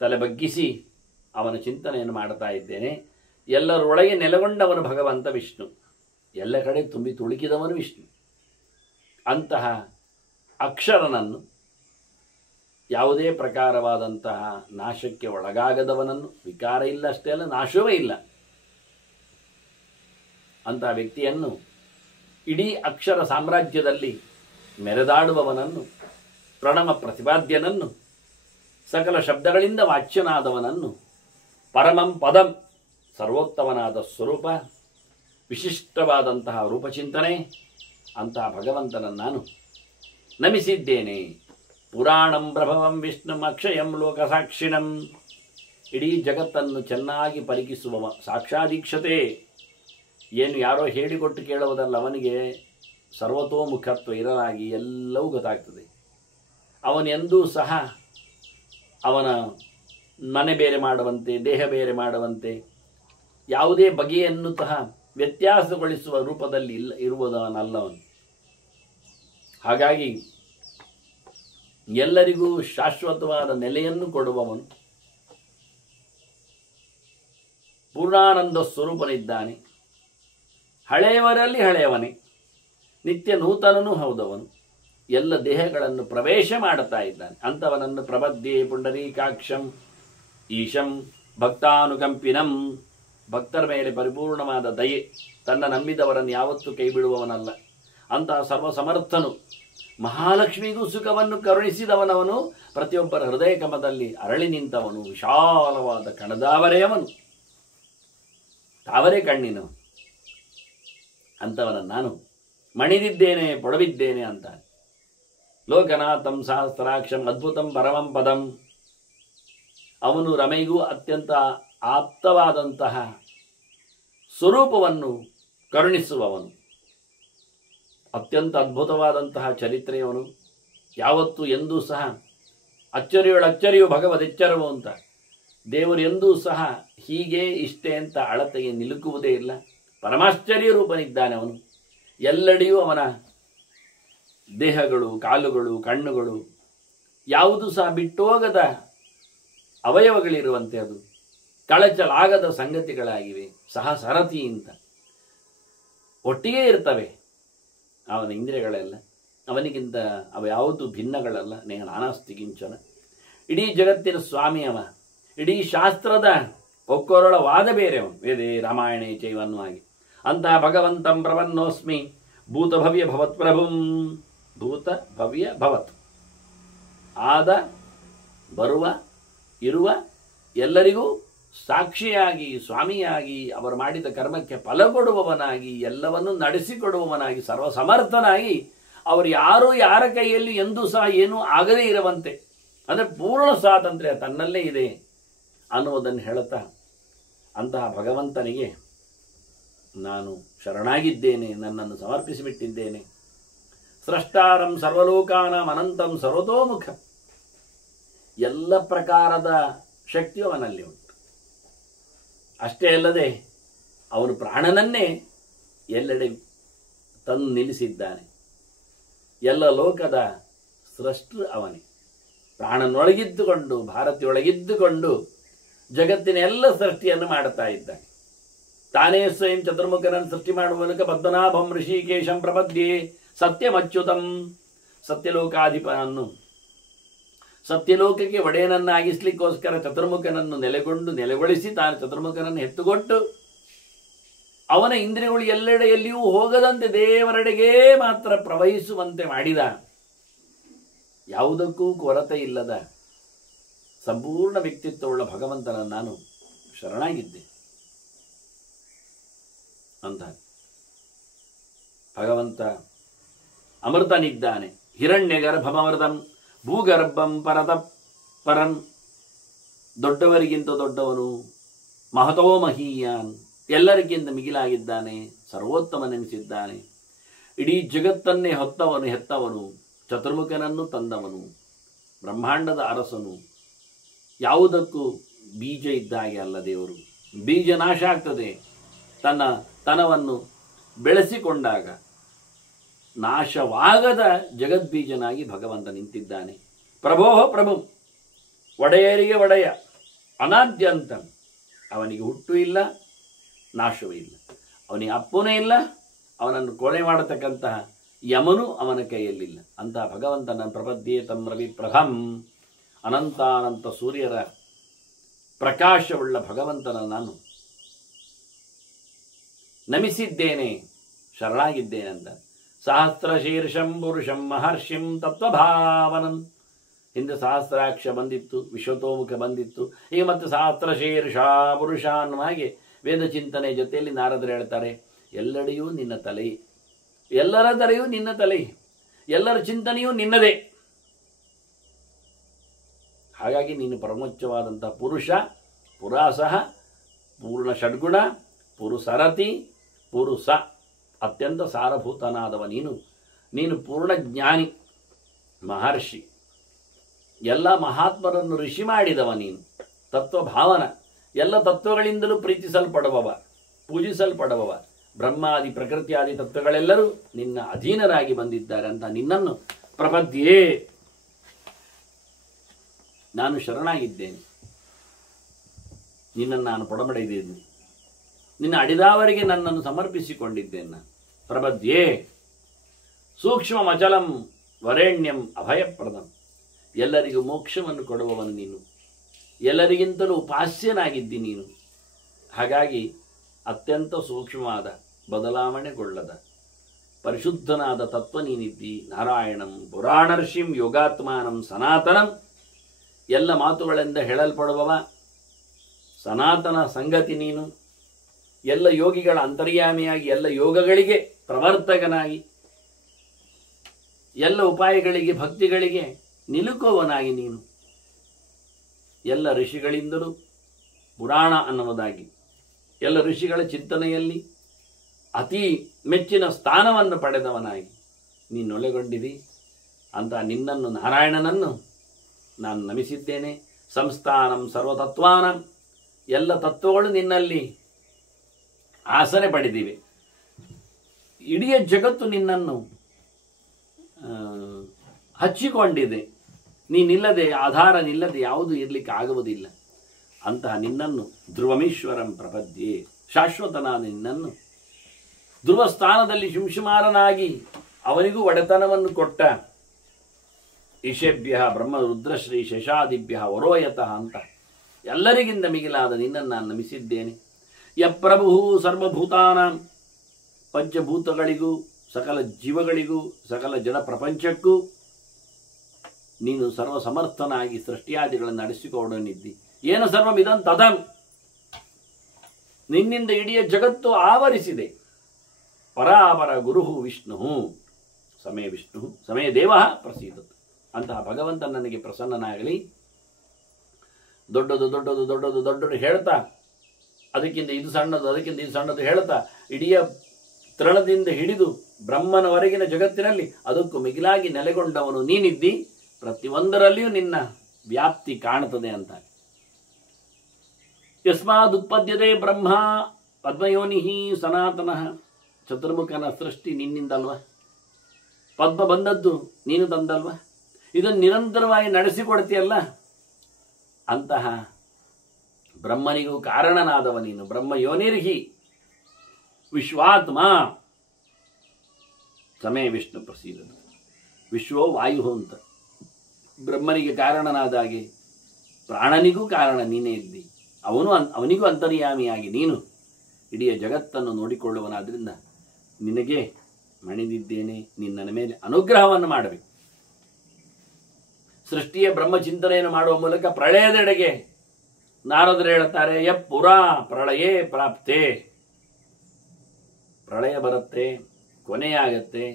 ತಲೆ ಬಗ್ಗಿಸಿ ಅವನ ಚಿಂತನೆಯನ್ನು ಮಾಡ್ತಾ ಇದ್ದೇನೆ. ಎಲ್ಲರೊಳಗೆ ನೆಲೆಗೊಂಡವನು ಭಗವಂತ ವಿಷ್ಣು, ಎಲ್ಲ ಕಡೆ ತುಂಬಿ ತುಳುಕಿದವನು ವಿಷ್ಣು. ಅಂತಹ ಅಕ್ಷರನನ್ನು, ಯಾವುದೇ ಪ್ರಕಾರವಾದಂತಹ ನಾಶಕ್ಕೆ ಒಳಗಾಗದವನನ್ನು, ವಿಕಾರ ಇಲ್ಲ ಅಷ್ಟೇ ಅಲ್ಲ, ನಾಶವೇ ಇಲ್ಲ, ಅಂತಹ ವ್ಯಕ್ತಿಯನ್ನು, ಇಡೀ ಅಕ್ಷರ ಸಾಮ್ರಾಜ್ಯದಲ್ಲಿ ಮೆರೆದಾಡುವವನನ್ನು, ಪ್ರಣವ ಪ್ರತಿಪಾದ್ಯನನ್ನು, ಸಕಲ ಶಬ್ದಗಳಿಂದ ವಾಚ್ಯನಾದವನನ್ನು, ಪರಮಂ ಪದಂ ಸರ್ವೋತ್ತಮನಾದ ಸ್ವರೂಪ, ವಿಶಿಷ್ಟವಾದಂತಹ ರೂಪಚಿಂತನೆ, ಅಂತಹ ಭಗವಂತನನ್ನು ನಾನು ನಮಿಸಿದ್ದೇನೆ. ಪುರಾಣಂ ಪ್ರಭವಂ ವಿಷ್ಣುಂ ಅಕ್ಷಯಂ ಲೋಕಸಾಕ್ಷಿಣಂ, ಇಡೀ ಜಗತ್ತನ್ನು ಚೆನ್ನಾಗಿ ಪರಿಕಿಸುವವ, ಸಾಕ್ಷಾದೀಕ್ಷತೆ, ಏನು ಯಾರೋ ಹೇಳಿಕೊಟ್ಟು ಕೇಳುವುದಲ್ಲ, ಅವನಿಗೆ ಸರ್ವತೋಮುಖತ್ವ ಇರಲಾಗಿ ಎಲ್ಲವೂ ಗೊತ್ತಾಗ್ತದೆ. ಅವನೆಂದೂ ಸಹ ಅವನ ಮನೆ ಬೇರೆ ಮಾಡುವಂತೆ, ದೇಹ ಬೇರೆ ಮಾಡುವಂತೆ, ಯಾವುದೇ ಬಗೆಯನ್ನು ಸಹ ವ್ಯತ್ಯಾಸಗೊಳಿಸುವ ರೂಪದಲ್ಲಿ ಇರುವುದವನಲ್ಲವನು. ಹಾಗಾಗಿ ಎಲ್ಲರಿಗೂ ಶಾಶ್ವತವಾದ ನೆಲೆಯನ್ನು ಕೊಡುವವನು, ಪೂರ್ಣಾನಂದ ಸ್ವರೂಪನಿದ್ದಾನೆ. ಹಳೆಯವರಲ್ಲಿ ಹಳೆಯವನೇ, ನಿತ್ಯ ನೂತನನೂ ಹೌದವನು, ಎಲ್ಲ ದೇಹಗಳನ್ನು ಪ್ರವೇಶ ಮಾಡುತ್ತಾ ಇದ್ದಾನೆ. ಅಂಥವನನ್ನು ಪ್ರಬದ್ಧೆ ಪುಂಡರೀಕಾಕ್ಷಂ ಈಶಂ ಭಕ್ತಾನುಕಂಪಿನಂ, ಭಕ್ತರ ಮೇಲೆ ಪರಿಪೂರ್ಣವಾದ ದಯೆ, ತನ್ನ ನಂಬಿದವರನ್ನು ಯಾವತ್ತೂ ಕೈ ಬಿಡುವವನಲ್ಲ. ಅಂತಹ ಸರ್ವಸಮರ್ಥನು, ಮಹಾಲಕ್ಷ್ಮಿಗೂ ಸುಖವನ್ನು ಕರುಣಿಸಿದವನವನು, ಪ್ರತಿಯೊಬ್ಬರ ಹೃದಯ ಕಮದಲ್ಲಿ ಅರಳಿ ನಿಂತವನು, ವಿಶಾಲವಾದ ಕಣದಾವರೆಯವನು, ತಾವರೆ ಕಣ್ಣಿನವನು. ಅಂಥವನನ್ನು ನಾನು ಮಣಿದಿದ್ದೇನೆ, ಪೊಡವಿದ್ದೇನೆ ಅಂತಾನೆ. ಲೋಕನಾಥಂ ಸಹಸ್ರಾಕ್ಷಂ ಅದ್ಭುತಂ ಪರಮಂ ಪದಂ, ಅವನು ರಮೆಗೂ ಅತ್ಯಂತ ಆಪ್ತವಾದಂತಹ ಸ್ವರೂಪವನ್ನು ಕರುಣಿಸುವವನು, ಅತ್ಯಂತ ಅದ್ಭುತವಾದಂತಹ ಚರಿತ್ರೆಯವನು. ಯಾವತ್ತೂ ಎಂದೂ ಸಹ ಅಚ್ಚರಿಯೊಳಚ್ಚರಿಯು ಭಗವದೆಚ್ಚರವು ಅಂತ, ದೇವರು ಎಂದೂ ಸಹ ಹೀಗೆ ಇಷ್ಟೇ ಅಂತ ಅಳತೆಗೆ ನಿಲುಕುವುದೇ ಇಲ್ಲ. ಪರಮಾಶ್ಚರ್ಯ ರೂಪನಿದ್ದಾನೆ ಅವನು. ಎಲ್ಲೆಡೆಯೂ ಅವನ ದೇಹಗಳು, ಕಾಲುಗಳು, ಕಣ್ಣುಗಳು ಯಾವುದೂ ಸಹ ಬಿಟ್ಟೋಗದ ಅವಯವಗಳಿರುವಂತೆ ಅದು ಕಳಚಲಾಗದ ಸಂಗತಿಗಳಾಗಿವೆ. ಸಹ ಸರತಿ ಅಂತ ಒಟ್ಟಿಗೆ ಇರ್ತವೆ ಅವನ ಇಂದ್ರಿಯಗಳೆಲ್ಲ. ಅವನಿಗಿಂತ ಅವ ಯಾವುದು ಭಿನ್ನಗಳಲ್ಲ. ನಾನಾಸ್ತಿ ಕಿಂಚನ. ಇಡೀ ಜಗತ್ತಿನ ಸ್ವಾಮಿ ಅವ. ಇಡೀ ಶಾಸ್ತ್ರದ ಒಕ್ಕೊರಳ ವಾದ ಬೇರೆ ಅವನು. ವೇದೇ ರಾಮಾಯಣೇ ಚೈವನ್ವಾಗಿ ಅಂತಹ ಭಗವಂತಂ ಪ್ರಪನ್ನೋಸ್ಮಿ ಭೂತಭವ್ಯ ಭವತ್ ಪ್ರಭುಂ. ಭೂತ ಭವ್ಯ ಭವತ್, ಆದ ಬರುವ ಇರುವ ಎಲ್ಲರಿಗೂ ಸಾಕ್ಷಿಯಾಗಿ ಸ್ವಾಮಿಯಾಗಿ ಅವರು ಮಾಡಿದ ಕರ್ಮಕ್ಕೆ ಫಲ ಕೊಡುವವನಾಗಿ ಎಲ್ಲವನ್ನೂ ನಡೆಸಿಕೊಡುವವನಾಗಿ ಸರ್ವಸಮರ್ಥನಾಗಿ ಅವರು ಯಾರೂ ಯಾರ ಕೈಯಲ್ಲಿ ಎಂದೂ ಸಹ ಏನೂ ಆಗದೇ ಇರುವಂತೆ, ಅಂದರೆ ಪೂರ್ಣ ಸ್ವಾತಂತ್ರ್ಯ ತನ್ನಲ್ಲೇ ಇದೆ ಅನ್ನುವುದನ್ನು ಹೇಳುತ್ತಾ ಅಂತಹ ಭಗವಂತನಿಗೆ ನಾನು ಶರಣಾಗಿದ್ದೇನೆ, ನನ್ನನ್ನು ಸಮರ್ಪಿಸಿಬಿಟ್ಟಿದ್ದೇನೆ. ಸ್ರಷ್ಟಾರಂ ಸರ್ವಲೋಕಾನಾಂ ಅನಂತಂ ಸರ್ವತೋಮುಖ. ಎಲ್ಲ ಪ್ರಕಾರದ ಶಕ್ತಿಯು ಅವನಲ್ಲಿ ಉಂಟು. ಅಷ್ಟೇ ಅಲ್ಲದೆ ಅವನು ಪ್ರಾಣನನ್ನೇ ಎಲ್ಲೆಡೆ ತಂದು ನಿಲ್ಲಿಸಿದ್ದಾನೆ. ಎಲ್ಲ ಲೋಕದ ಸೃಷ್ಟೃ ಅವನೇ. ಪ್ರಾಣನೊಳಗಿದ್ದುಕೊಂಡು ಭಾರತಿಯೊಳಗಿದ್ದುಕೊಂಡು ಜಗತ್ತಿನ ಎಲ್ಲ ಸೃಷ್ಟಿಯನ್ನು ಮಾಡುತ್ತಾ ಇದ್ದಾನೆ. ತಾನೇ ಸ್ವಯಂ ಚತುರ್ಮುಖನನ್ನು ಸೃಷ್ಟಿ ಮಾಡುವ ಮೂಲಕ ಪದ್ಮನಾಭಂ ಋಷಿಕೇಶಂ ಪ್ರಪದ್ಯೆ ಸತ್ಯಮಚ್ಯುತಂ. ಸತ್ಯಲೋಕಾಧಿಪನನ್ನು ಸತ್ಯಲೋಕಕ್ಕೆ ಒಡೆಯನನ್ನಾಗಿಸ್ಲಿಕ್ಕೋಸ್ಕರ ಚತುರ್ಮುಖನನ್ನು ನೆಲೆಗೊಳಿಸಿ ತಾನು ಚತುರ್ಮುಖನನ್ನು ಎತ್ತುಕೊಟ್ಟು ಅವನ ಇಂದ್ರಿಯಗಳು ಎಲ್ಲೆಡೆಯಲ್ಲಿಯೂ ಹೋಗದಂತೆ ದೇವರೆಡೆಗೇ ಮಾತ್ರ ಪ್ರವಹಿಸುವಂತೆ ಮಾಡಿದ. ಯಾವುದಕ್ಕೂ ಕೊರತೆ ಇಲ್ಲದ ಸಂಪೂರ್ಣ ವ್ಯಕ್ತಿತ್ವವುಳ್ಳ ಭಗವಂತನ ನಾನು ಶರಣಾಗಿದ್ದೆ ಅಂತ. ಭಗವಂತ ಅಮೃತನಿದ್ದಾನೆ. ಹಿರಣ್ಯ ಗರ್ಭಮೃತಂ ಭೂಗರ್ಭಂ ಪರತ ಪರಂ. ದೊಡ್ಡವರಿಗಿಂತ ದೊಡ್ಡವನು, ಮಹತೋ ಮಹೀಯಾನ್, ಎಲ್ಲರಿಗಿಂತ ಮಿಗಿಲಾಗಿದ್ದಾನೆ, ಸರ್ವೋತ್ತಮನೆನಿಸಿದ್ದಾನೆ. ಇಡೀ ಜಗತ್ತನ್ನೇ ಹೆತ್ತವನು, ಚತುರ್ಮುಖನನ್ನು ತಂದವನು, ಬ್ರಹ್ಮಾಂಡದ ಅರಸನು. ಯಾವುದಕ್ಕೂ ಬೀಜ ಇದ್ದ ಹಾಗೆ ಅಲ್ಲ ದೇವರು. ಬೀಜ ನಾಶ ಆಗ್ತದೆ. ತನ್ನ ತನವನ್ನು ಬೆಳೆಸಿಕೊಂಡಾಗ ನಾಶವಾಗದ ಜಗದ್ಬೀಜನಾಗಿ ಭಗವಂತ ನಿಂತಿದ್ದಾನೆ. ಪ್ರಭೋ ಪ್ರಭು, ಒಡೆಯರಿಗೆ ಒಡೆಯ, ಅನಾದ್ಯಂತ. ಅವನಿಗೆ ಹುಟ್ಟು ಇಲ್ಲ, ನಾಶವೂ ಇಲ್ಲ. ಅವನಿಗೆ ಅಪ್ಪನೇ ಇಲ್ಲ, ಅವನನ್ನು ಕೊಲೆ ಮಾಡತಕ್ಕಂತಹ ಯಮನು ಅವನ ಕೈಯಲ್ಲಿಲ್ಲ. ಅಂತಹ ಭಗವಂತನ ಪ್ರಪದ್ಯೆ ತಂ ರವಿ ಪ್ರಭಂ. ಅನಂತಾನಂತ ಸೂರ್ಯರ ಪ್ರಕಾಶವುಳ್ಳ ಭಗವಂತನ ನಾನು ನಮಿಸಿದ್ದೇನೆ, ಶರಣಾಗಿದ್ದೇನೆ ಅಂತ. ಸಹಸ್ರ ಶೀರ್ಷಂ ಪುರುಷಂ ಮಹರ್ಷಿಂ ತತ್ವಭಾವನಂ. ಹಿಂದೆ ಸಹಸ್ರಾಕ್ಷ ಬಂದಿತ್ತು, ವಿಶ್ವತೋಮುಖ ಬಂದಿತ್ತು. ಈಗ ಮತ್ತೆ ಸಹಸ್ರ ಶೀರ್ಷ ಪುರುಷ ಅನ್ನುವ ಹಾಗೆ ವೇದ ಚಿಂತನೆ ಜೊತೆಯಲ್ಲಿ ನಾರದರು ಹೇಳ್ತಾರೆ, ಎಲ್ಲೆಡೆಯೂ ನಿನ್ನ ತಲೆ, ಎಲ್ಲರ ತಲೆಯೂ ನಿನ್ನ ತಲೆ, ಎಲ್ಲರ ಚಿಂತನೆಯೂ ನಿನ್ನದೇ. ಹಾಗಾಗಿ ನೀನು ಪರಮೋಚ್ಚವಾದಂತಹ ಪುರುಷ, ಪುರಾಸಹ, ಪೂರ್ಣ ಷಡ್ಗುಣ, ಪುರುಸರತಿ, ಪುರುಷ, ಅತ್ಯಂತ ಸಾರಭೂತನಾದವ ನೀನು ಪೂರ್ಣ ಜ್ಞಾನಿ, ಮಹರ್ಷಿ, ಎಲ್ಲ ಮಹಾತ್ಮರನ್ನು ಋಷಿ ಮಾಡಿದವ ನೀನು, ತತ್ವಭಾವನ, ಎಲ್ಲ ತತ್ವಗಳಿಂದಲೂ ಪ್ರೀತಿಸಲ್ಪಡುವವ, ಪೂಜಿಸಲ್ಪಡುವವ. ಬ್ರಹ್ಮಾದಿ ಪ್ರಕೃತಿಯಾದಿ ತತ್ವಗಳೆಲ್ಲರೂ ನಿನ್ನ ಅಧೀನರಾಗಿ ಬಂದಿದ್ದಾರೆ ಅಂತ ನಿನ್ನನ್ನು ಪ್ರಪದ್ಯೆ ನಾನು ಶರಣಾಗಿದ್ದೇನೆ. ನಿನ್ನನ್ನು ನಾನು ಪೊಡಮಡಿದ್ದೇನೆ, ನಿನ್ನ ಅಡಿದಾವರಿಗೆ ನನ್ನನ್ನು ಸಮರ್ಪಿಸಿಕೊಂಡಿದ್ದೇನೆ. ಪ್ರಪದ್ಯೆ ಸೂಕ್ಷ್ಮ ಅಚಲಂ ವರೇಣ್ಯಂ ಅಭಯಪ್ರದಂ. ಎಲ್ಲರಿಗೂ ಮೋಕ್ಷವನ್ನು ಕೊಡುವವನು ನೀನು, ಎಲ್ಲರಿಗಿಂತಲೂ ಉಪಾಸ್ಯನಾಗಿದ್ದಿ ನೀನು. ಹಾಗಾಗಿ ಅತ್ಯಂತ ಸೂಕ್ಷ್ಮವಾದ, ಬದಲಾವಣೆಗೊಳ್ಳದ, ಪರಿಶುದ್ಧನಾದ ತತ್ವ ನೀನಿದ್ದಿ. ನಾರಾಯಣಂ ಪುರಾಣರ್ಷಿಂ ಯೋಗಾತ್ಮಾನಂ ಸನಾತನಂ. ಎಲ್ಲ ಮಾತುಗಳಿಂದ ಹೇಳಲ್ಪಡುವವ ಸನಾತನ ಸಂಗತಿ ನೀನು. ಎಲ್ಲ ಯೋಗಿಗಳ ಅಂತರ್ಯಾಮಿಯಾಗಿ, ಎಲ್ಲ ಯೋಗಗಳಿಗೆ ಪ್ರವರ್ತಕನಾಗಿ, ಎಲ್ಲ ಉಪಾಯಗಳಿಗೆ ಭಕ್ತಿಗಳಿಗೆ ನಿಲುಕುವವನಾಗಿ ನೀನು. ಎಲ್ಲ ಋಷಿಗಳಿಂದಲೂ ಪುರಾಣ ಅನ್ನುವುದಾಗಿ ಎಲ್ಲ ಋಷಿಗಳ ಚಿಂತನೆಯಲ್ಲಿ ಅತಿ ಮೆಚ್ಚಿನ ಸ್ಥಾನವನ್ನು ಪಡೆದವನಾಗಿ ನೀನೊಲೆಗೊಂಡಿದಿ. ಅಂತ ನಿನ್ನನ್ನು, ನಾರಾಯಣನನ್ನು ನಾನು ನಮಿಸಿದ್ದೇನೆ. ಸಂಸ್ಥಾನಂ ಸರ್ವತತ್ವಾನಂ. ಎಲ್ಲ ತತ್ವಗಳು ನಿನ್ನಲ್ಲಿ ಆಸರೆ ಪಡೆದಿವೆ. ಇಡೀ ಜಗತ್ತು ನಿನ್ನನ್ನು ಹಚ್ಚಿಕೊಂಡಿದೆ. ನೀನಿಲ್ಲದೆ, ಆಧಾರ ನಿಲ್ಲದೆ ಯಾವುದೂ ಇರಲಿಕ್ಕೆ ಆಗುವುದಿಲ್ಲ. ಅಂತಹ ನಿನ್ನನ್ನು ಧ್ರುವಮೀಶ್ವರಂ ಪ್ರಪದ್ಯೆ, ಶಾಶ್ವತನಾದ ನಿನ್ನನ್ನು ಧ್ರುವ ಸ್ಥಾನದಲ್ಲಿ ಶುಂಶುಮಾರನಾಗಿ ಅವನಿಗೂ ಒಡೆತನವನ್ನು ಕೊಟ್ಟ ಈಶೇಭ್ಯ ಬ್ರಹ್ಮ ರುದ್ರಶ್ರೀ ಶಶಾದಿಭ್ಯ ವರೋಯತಃ ಅಂತ ಎಲ್ಲರಿಗಿಂತ ಮಿಗಿಲಾದ ನಿನ್ನನ್ನು ನಾನು ನಮಿಸಿದ್ದೇನೆ. ಯಪ್ರಭು ಸರ್ವಭೂತಾನಾಂ, ಪಂಚಭೂತಗಳಿಗೂ ಸಕಲ ಜೀವಗಳಿಗೂ ಸಕಲ ಜಡ ಪ್ರಪಂಚಕ್ಕೂ ನೀನು ಸರ್ವಸಮರ್ಥನಾಗಿ ಸೃಷ್ಟಿಯಾದಿಗಳನ್ನು ನಡೆಸಿಕೊಡನಿದ್ದಿ. ಏನು ಸರ್ವಮಿದಂ ತದಂ, ನಿನ್ನಿಂದ ಇಡೀ ಜಗತ್ತು ಆವರಿಸಿದೆ. ಪರಾಪರ ಗುರು ವಿಷ್ಣು ಸಮೇ ವಿಷ್ಣು ಸಮೇ ದೇವ ಪ್ರಸೀದತು. ಅಂತಹ ಭಗವಂತ ನನಗೆ ಪ್ರಸನ್ನನಾಗಲಿ. ದೊಡ್ಡದು ದೊಡ್ಡದು ದೊಡ್ಡದು ದೊಡ್ಡದು ಹೇಳ್ತಾ, ಅದಕ್ಕಿಂತ ಇದು ಸಣ್ಣದು ಅದಕ್ಕಿಂತ ಇದು ಸಣ್ಣದು ಹೇಳ್ತಾ, ಇಡೀ ತೃಣದಿಂದ ಹಿಡಿದು ಬ್ರಹ್ಮನವರೆಗಿನ ಜಗತ್ತಿನಲ್ಲಿ ಅದಕ್ಕೂ ಮಿಗಿಲಾಗಿ ನೆಲೆಗೊಂಡವನು ನೀನಿದ್ದಿ. ಪ್ರತಿಯೊಂದರಲ್ಲಿಯೂ ನಿನ್ನ ವ್ಯಾಪ್ತಿ ಕಾಣುತ್ತದೆ ಅಂತ. ಯಸ್ಮಾದುತ್ಪದ್ಯತೆ ಬ್ರಹ್ಮ ಪದ್ಮಯೋನಿ ಸನಾತನಃ, ಚತುರ್ಮುಖನ ಸೃಷ್ಟಿ ನಿನ್ನಿಂದಲ್ವ, ಪದ್ಮ ಬಂದದ್ದು ನೀನು ತಂದಲ್ವ, ಇದನ್ನು ನಿರಂತರವಾಗಿ ನಡೆಸಿಕೊಡ್ತೀಯಲ್ಲ. ಅಂತಹ ಬ್ರಹ್ಮನಿಗೂ ಕಾರಣನಾದವ ನೀನು. ಬ್ರಹ್ಮಯೋನಿರ್ಹಿ ವಿಶ್ವಾತ್ಮ ಸಮೇ ವಿಷ್ಣು ಪ್ರಸೀದ. ವಿಶ್ವೋ ವಾಯು ಅಂತ ಬ್ರಹ್ಮನಿಗೆ ಕಾರಣನಾದಾಗೆ ಪ್ರಾಣನಿಗೂ ಕಾರಣ ನೀನೇ ಇದ್ದಿ. ಅವನಿಗೂ ಅಂತರ್ಯಾಮಿಯಾಗಿ ನೀನು ಇಡೀ ಜಗತ್ತನ್ನು ನೋಡಿಕೊಳ್ಳುವನಾದ್ರಿಂದ ನಿನಗೆ ಮಣಿದಿದ್ದೇನೆ. ನಿನ್ನ ಮೇಲೆ ಅನುಗ್ರಹವನ್ನು ಮಾಡಬೇಕು. ಸೃಷ್ಟಿಯ ಬ್ರಹ್ಮಚಿಂತನೆಯನ್ನು ಮಾಡುವ ಮೂಲಕ ಪ್ರಳಯದೆಡೆಗೆ ನಾರದರು ಹೇಳುತ್ತಾರೆ, ಪುರಾ ಪ್ರಳಯೇ ಪ್ರಾಪ್ತೆ. ಪ್ರಳಯ ಬರುತ್ತೆ, ಕೊನೆಯಾಗತ್ತೆ,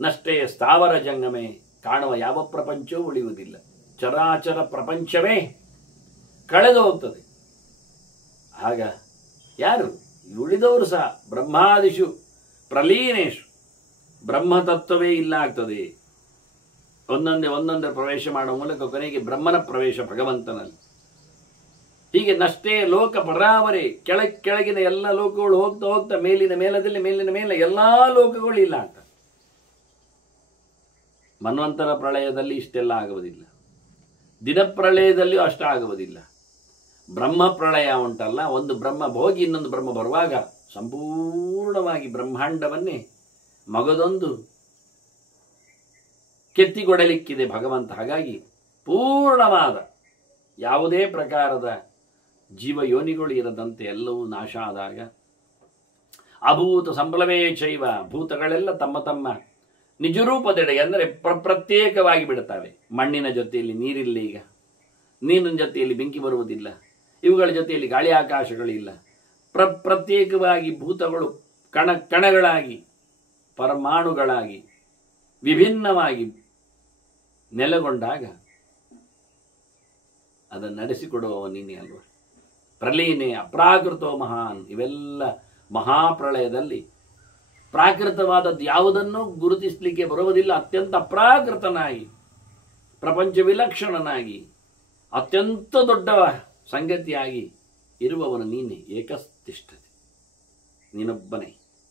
ನಷ್ಟೇ ಸ್ಥಾವರ ಜಂಗಮೆ, ಕಾಣುವ ಯಾವ ಪ್ರಪಂಚವೂ ಉಳಿಯುವುದಿಲ್ಲ. ಚರಾಚರ ಪ್ರಪಂಚವೇ ಕಳೆದು ಹೋಗ್ತದೆ. ಆಗ ಯಾರು ಉಳಿದವರು ಸಹ ಬ್ರಹ್ಮಾದಿಷು ಪ್ರಲೀನೇಶು, ಬ್ರಹ್ಮತತ್ವವೇ ಇಲ್ಲ ಆಗ್ತದೆ. ಒಂದೊಂದೇ ಪ್ರವೇಶ ಮಾಡುವ ಮೂಲಕ ಕೊನೆಗೆ ಬ್ರಹ್ಮನ ಪ್ರವೇಶ ಭಗವಂತನಲ್ಲಿ. ಹೀಗೆ ನಷ್ಟೇ ಲೋಕ ಪರಾವರೆ, ಕೆಳಗಿನ ಎಲ್ಲ ಲೋಕಗಳು ಹೋಗ್ತಾ ಹೋಗ್ತಾ ಮೇಲಿನ ಮೇಲದಲ್ಲಿ ಮೇಲಿನ ಮೇಲೆ ಎಲ್ಲಾ ಲೋಕಗಳು ಇಲ್ಲ ಅಂತ. ಮನ್ವಂತರ ಪ್ರಳಯದಲ್ಲಿ ಇಷ್ಟೆಲ್ಲ ಆಗುವುದಿಲ್ಲ, ದಿನಪ್ರಳಯದಲ್ಲಿಯೂ ಅಷ್ಟ ಆಗುವುದಿಲ್ಲ. ಬ್ರಹ್ಮ ಪ್ರಳಯ ಉಂಟಲ್ಲ, ಒಂದು ಬ್ರಹ್ಮ ಹೋಗಿ ಇನ್ನೊಂದು ಬ್ರಹ್ಮ ಬರುವಾಗ ಸಂಪೂರ್ಣವಾಗಿ ಬ್ರಹ್ಮಾಂಡವನ್ನೇ ಮಗದೊಂದು ಕೆತ್ತಿಗೊಡಲಿಕ್ಕಿದೆ ಭಗವಂತ. ಹಾಗಾಗಿ ಪೂರ್ಣವಾದ ಯಾವುದೇ ಪ್ರಕಾರದ ಜೀವಯೋನಿಗಳು ಇರದಂತೆ ಎಲ್ಲವೂ ನಾಶ ಆದಾಗ ಅಭೂತ ಸಂಭ್ರಮೇ ಚೈವ, ಭೂತಗಳೆಲ್ಲ ತಮ್ಮ ತಮ್ಮ ನಿಜರೂಪದೆಡೆಗೆ ಅಂದರೆ ಪ್ರತ್ಯೇಕವಾಗಿ ಬಿಡುತ್ತವೆ. ಮಣ್ಣಿನ ಜೊತೆಯಲ್ಲಿ ನೀರಿಲ್ಲ, ಈಗ ನೀರಿನ ಜೊತೆಯಲ್ಲಿ ಬೆಂಕಿ ಬರುವುದಿಲ್ಲ, ಇವುಗಳ ಜೊತೆಯಲ್ಲಿ ಗಾಳಿ ಆಕಾಶಗಳಿಲ್ಲ. ಪ್ರತ್ಯೇಕವಾಗಿ ಭೂತಗಳು ಕಣಗಳಾಗಿ ಪರಮಾಣುಗಳಾಗಿ ವಿಭಿನ್ನವಾಗಿ ನೆಲೆಗೊಂಡಾಗ ಅದನ್ನು ನಡೆಸಿಕೊಡುವವ ನೀನೇ ಅಲ್ವ. ಪ್ರಲೀನೆ ಅಪ್ರಾಕೃತೋ ಮಹಾನ್, ಇವೆಲ್ಲ ಮಹಾಪ್ರಳಯದಲ್ಲಿ ಪ್ರಾಕೃತವಾದದ್ದು ಯಾವುದನ್ನೂ ಗುರುತಿಸಲಿಕ್ಕೆ ಬರುವುದಿಲ್ಲ. ಅತ್ಯಂತ ಅಪ್ರಾಕೃತನಾಗಿ ಪ್ರಪಂಚ ವಿಲಕ್ಷಣನಾಗಿ ಅತ್ಯಂತ ದೊಡ್ಡ ಸಂಗತಿಯಾಗಿ ಇರುವವನು ನೀನೆ. ಏಕಸ್ತಿಷ್ಠತೆ, ನೀನೊಬ್ಬನೇ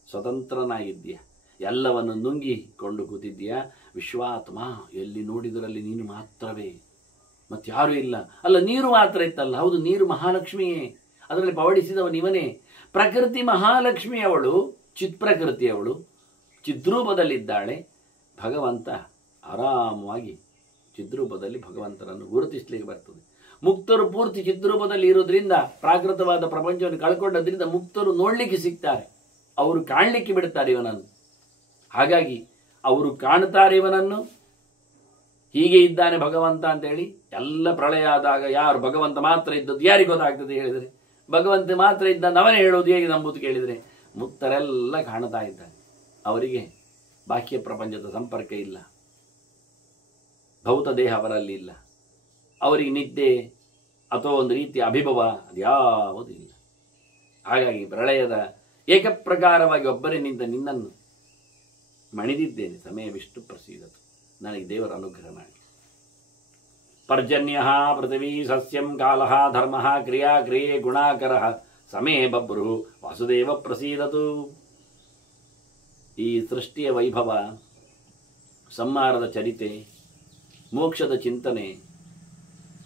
ಸ್ವತಂತ್ರನಾಗಿದ್ದೀಯ, ಎಲ್ಲವನ್ನು ನುಂಗಿಕೊಂಡು ಕೂತಿದ್ದೀಯ. ವಿಶ್ವಾತ್ಮ, ಎಲ್ಲಿ ನೋಡಿದರಲ್ಲಿ ನೀನು ಮಾತ್ರವೇ, ಮತ್ತಾರೂ ಇಲ್ಲ. ಅಲ್ಲ, ನೀರು ಮಾತ್ರ ಇತ್ತಲ್ಲ, ಹೌದು, ನೀರು ಮಹಾಲಕ್ಷ್ಮಿಯೇ, ಅದರಲ್ಲಿ ಪವಡಿಸಿದವ ನೀವನೇ. ಪ್ರಕೃತಿ ಮಹಾಲಕ್ಷ್ಮಿ, ಅವಳು ಚಿತ್ಪ್ರಕೃತಿಯವಳು ಚಿದ್ರೂಪದಲ್ಲಿದ್ದಾಳೆ. ಭಗವಂತ ಆರಾಮವಾಗಿ ಚಿದ್ರೂಪದಲ್ಲಿ ಭಗವಂತನನ್ನು ಗುರುತಿಸಲಿಕ್ಕೆ ಬರ್ತದೆ. ಮುಕ್ತರು ಪೂರ್ತಿ ಚಿದ್ರೂಪದಲ್ಲಿ ಇರೋದ್ರಿಂದ, ಪ್ರಾಕೃತವಾದ ಪ್ರಪಂಚವನ್ನು ಕಳ್ಕೊಂಡದ್ರಿಂದ ಮುಕ್ತರು ನೋಡ್ಲಿಕ್ಕೆ ಸಿಗ್ತಾರೆ, ಅವರು ಕಾಣಲಿಕ್ಕೆ ಬಿಡ್ತಾರೆ ಇವನನ್ನು. ಹಾಗಾಗಿ ಅವರು ಕಾಣ್ತಾರೆ ಇವನನ್ನು, ಹೀಗೆ ಇದ್ದಾನೆ ಭಗವಂತ ಅಂತೇಳಿ. ಎಲ್ಲ ಪ್ರಳಯ ಆದಾಗ ಯಾರು ಭಗವಂತ ಮಾತ್ರ ಇದ್ದದ್ದು ಯಾರಿಗೆ ಗೊತ್ತಾಗ್ತದೆ ಹೇಳಿದರೆ? ಭಗವಂತ ಮಾತ್ರ ಇದ್ದ ಅವನೇ ಹೇಳೋದು ಹೇಗೆ ನಂಬುದು ಕೇಳಿದರೆ? ಮುಕ್ತರೆಲ್ಲ ಕಾಣ್ತಾ ಇದ್ದಾರೆ, ಅವರಿಗೆ ಬಾಹ್ಯ ಪ್ರಪಂಚದ ಸಂಪರ್ಕ ಇಲ್ಲ, ಭೌತ ದೇಹ ಅವರಲ್ಲಿ ಇಲ್ಲ, ಅವರಿಗೆ ನಿದ್ದೆ ಅಥವಾ ಒಂದು ರೀತಿಯ ಅಭಿಭವ ಅದ್ಯಾವುದೂ ಇಲ್ಲ. ಹಾಗಾಗಿ ಪ್ರಳಯದ ಏಕಪ್ರಕಾರವಾಗಿ ಒಬ್ಬರೇ ನಿನ್ನನ್ನು ಮಣಿದಿದ್ದೇನೆ. ಸಮಯ ವಿಷ್ಣು ಪ್ರಸೀದತು, ನನಗೆ ದೇವರ ಅನುಗ್ರಹ ಮಾಡಿ. ಪರ್ಜನ್ಯ ಪೃಥಿವೀ ಸಸ್ಯಂ ಕಾಲ ಧರ್ಮ ಕ್ರಿಯಾ ಕ್ರಿಯೆ ಗುಣಾಕರ ಸಮೇ ಬಭ್ರು ವಾಸುದೇವ ಪ್ರಸೀದತು. ಈ ಸೃಷ್ಟಿಯ ವೈಭವ, ಸಂಹಾರದ ಚರಿತೆ, ಮೋಕ್ಷದ ಚಿಂತನೆ,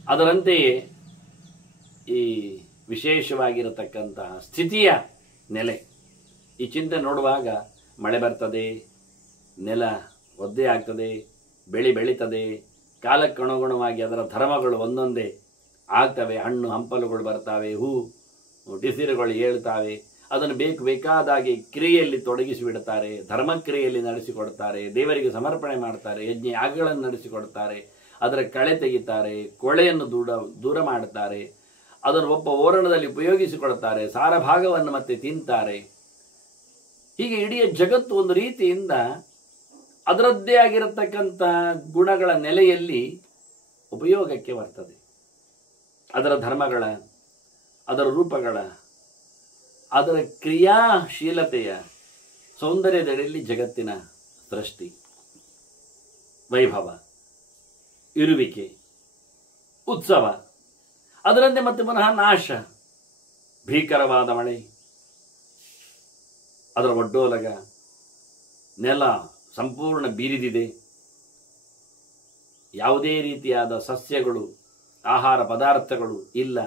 ಅದರಂತೆಯೇ ಈ ವಿಶೇಷವಾಗಿರತಕ್ಕಂತಹ ಸ್ಥಿತಿಯ ನೆಲೆ. ಈ ಚಿಂತೆ ನೋಡುವಾಗ ಮಳೆ ಬರ್ತದೆ, ನೆಲ ಒದ್ದೆ ಆಗ್ತದೆ, ಬೆಳೀತದೆ, ಕಾಲಕ್ಕನುಗುಣವಾಗಿ ಅದರ ಧರ್ಮಗಳು ಒಂದೊಂದೇ ಆಗ್ತವೆ. ಹಣ್ಣು ಹಂಪಲುಗಳು ಬರ್ತವೆ, ಹೂ ಡಿಸಿರುಗಳು ಏಳ್ತಾವೆ. ಅದನ್ನು ಬೇಕಾದಾಗಿ ಕ್ರಿಯೆಯಲ್ಲಿ ತೊಡಗಿಸಿಬಿಡ್ತಾರೆ, ಧರ್ಮಕ್ರಿಯೆಯಲ್ಲಿ ನಡೆಸಿಕೊಡ್ತಾರೆ, ದೇವರಿಗೆ ಸಮರ್ಪಣೆ ಮಾಡ್ತಾರೆ, ಯಜ್ಞ ಯಾಗಗಳನ್ನು ನಡೆಸಿಕೊಡ್ತಾರೆ, ಅದರ ಕಳೆ ತೆಗಿತಾರೆ, ಕೊಳೆಯನ್ನು ದೂರ ಮಾಡುತ್ತಾರೆ, ಅದನ್ನು ಒಬ್ಬ ಓರಣದಲ್ಲಿ ಉಪಯೋಗಿಸಿಕೊಳ್ತಾರೆ, ಸಾರಭಾಗವನ್ನು ಮತ್ತೆ ತಿಂತಾರೆ. ಹೀಗೆ ಇಡೀ ಜಗತ್ತು ಒಂದು ರೀತಿಯಿಂದ ಅದರದ್ದೇ ಆಗಿರತಕ್ಕಂಥ ಗುಣಗಳ ನೆಲೆಯಲ್ಲಿ ಉಪಯೋಗಕ್ಕೆ ಬರ್ತದೆ. ಅದರ ಧರ್ಮಗಳ, ಅದರ ರೂಪಗಳ, ಅದರ ಕ್ರಿಯಾಶೀಲತೆಯ ಸೌಂದರ್ಯದಡಿಯಲ್ಲಿ ಜಗತ್ತಿನ ಸೃಷ್ಟಿ, ವೈಭವ, ಇರುವಿಕೆ, ಉತ್ಸವ, ಅದರಂತೆ ಮತ್ತೆ ಪುನಃ ನಾಶ, ಭೀಕರವಾದ ಮಳೆ, ಅದರ ಒಡ್ಡೋಲಗ, ನೆಲ ಸಂಪೂರ್ಣ ಬೀರಿದಿದೆ, ಯಾವುದೇ ರೀತಿಯಾದ ಸಸ್ಯಗಳು, ಆಹಾರ ಪದಾರ್ಥಗಳು ಇಲ್ಲ,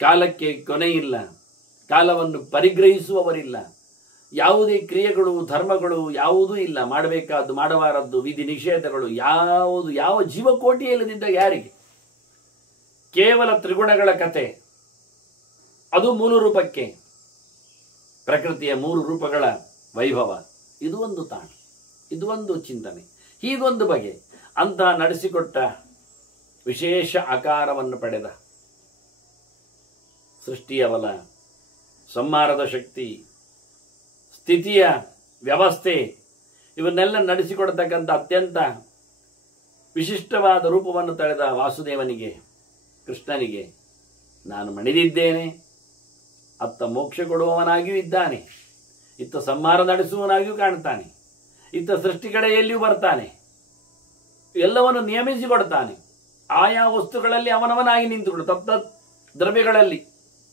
ಕಾಲಕ್ಕೆ ಕೊನೆ ಇಲ್ಲ, ಕಾಲವನ್ನು ಪರಿಗ್ರಹಿಸುವವರಿಲ್ಲ, ಯಾವುದೇ ಕ್ರಿಯೆಗಳು ಧರ್ಮಗಳು ಯಾವುದೂ ಇಲ್ಲ, ಮಾಡಬೇಕಾದ್ದು ಮಾಡಬಾರದ್ದು ವಿಧಿ ನಿಷೇಧಗಳು ಯಾವ ಜೀವಕೋಟಿಯಲ್ಲದಿದ್ದ ಯಾರಿಗೆ? ಕೇವಲ ತ್ರಿಗುಣಗಳ ಕತೆ, ಅದು ಮೂಲ ರೂಪಕ್ಕೆ, ಪ್ರಕೃತಿಯ ಮೂರು ರೂಪಗಳ ವೈಭವ. ಇದು ಒಂದು ತಾಣ, ಇದು ಒಂದು ಚಿಂತನೆ, ಹೀಗೊಂದು ಬಗೆ ಅಂತ ನಡೆಸಿಕೊಟ್ಟ ವಿಶೇಷ ಆಕಾರವನ್ನು ಪಡೆದ ಸೃಷ್ಟಿಯ ಬಲ, ಸಂಹಾರದ ಶಕ್ತಿ, ಸ್ಥಿತಿಯ ವ್ಯವಸ್ಥೆ, ಇವನ್ನೆಲ್ಲ ನಡೆಸಿಕೊಡತಕ್ಕಂಥ ಅತ್ಯಂತ ವಿಶಿಷ್ಟವಾದ ರೂಪವನ್ನು ತಳೆದ ವಾಸುದೇವನಿಗೆ, ಕೃಷ್ಣನಿಗೆ ನಾನು ಮಣಿದಿದ್ದೇನೆ. ಅತ್ತ ಮೋಕ್ಷ ಕೊಡುವವನಾಗಿಯೂ ಇದ್ದಾನೆ, ಇತ್ತ ಸಂಹಾರ ನಡೆಸುವವನಾಗಿಯೂ ಕಾಣ್ತಾನೆ, ಇತ್ತ ಸೃಷ್ಟಿ ಕಡೆಯಲ್ಲಿಯೂ ಬರ್ತಾನೆ, ಎಲ್ಲವನ್ನು ನಿಯಮಿಸಿಕೊಡ್ತಾನೆ. ಆಯಾ ವಸ್ತುಗಳಲ್ಲಿ ಅವನವನಾಗಿ ನಿಂತುಕೊಂಡು ತತ್ತ ದ್ರವ್ಯಗಳಲ್ಲಿ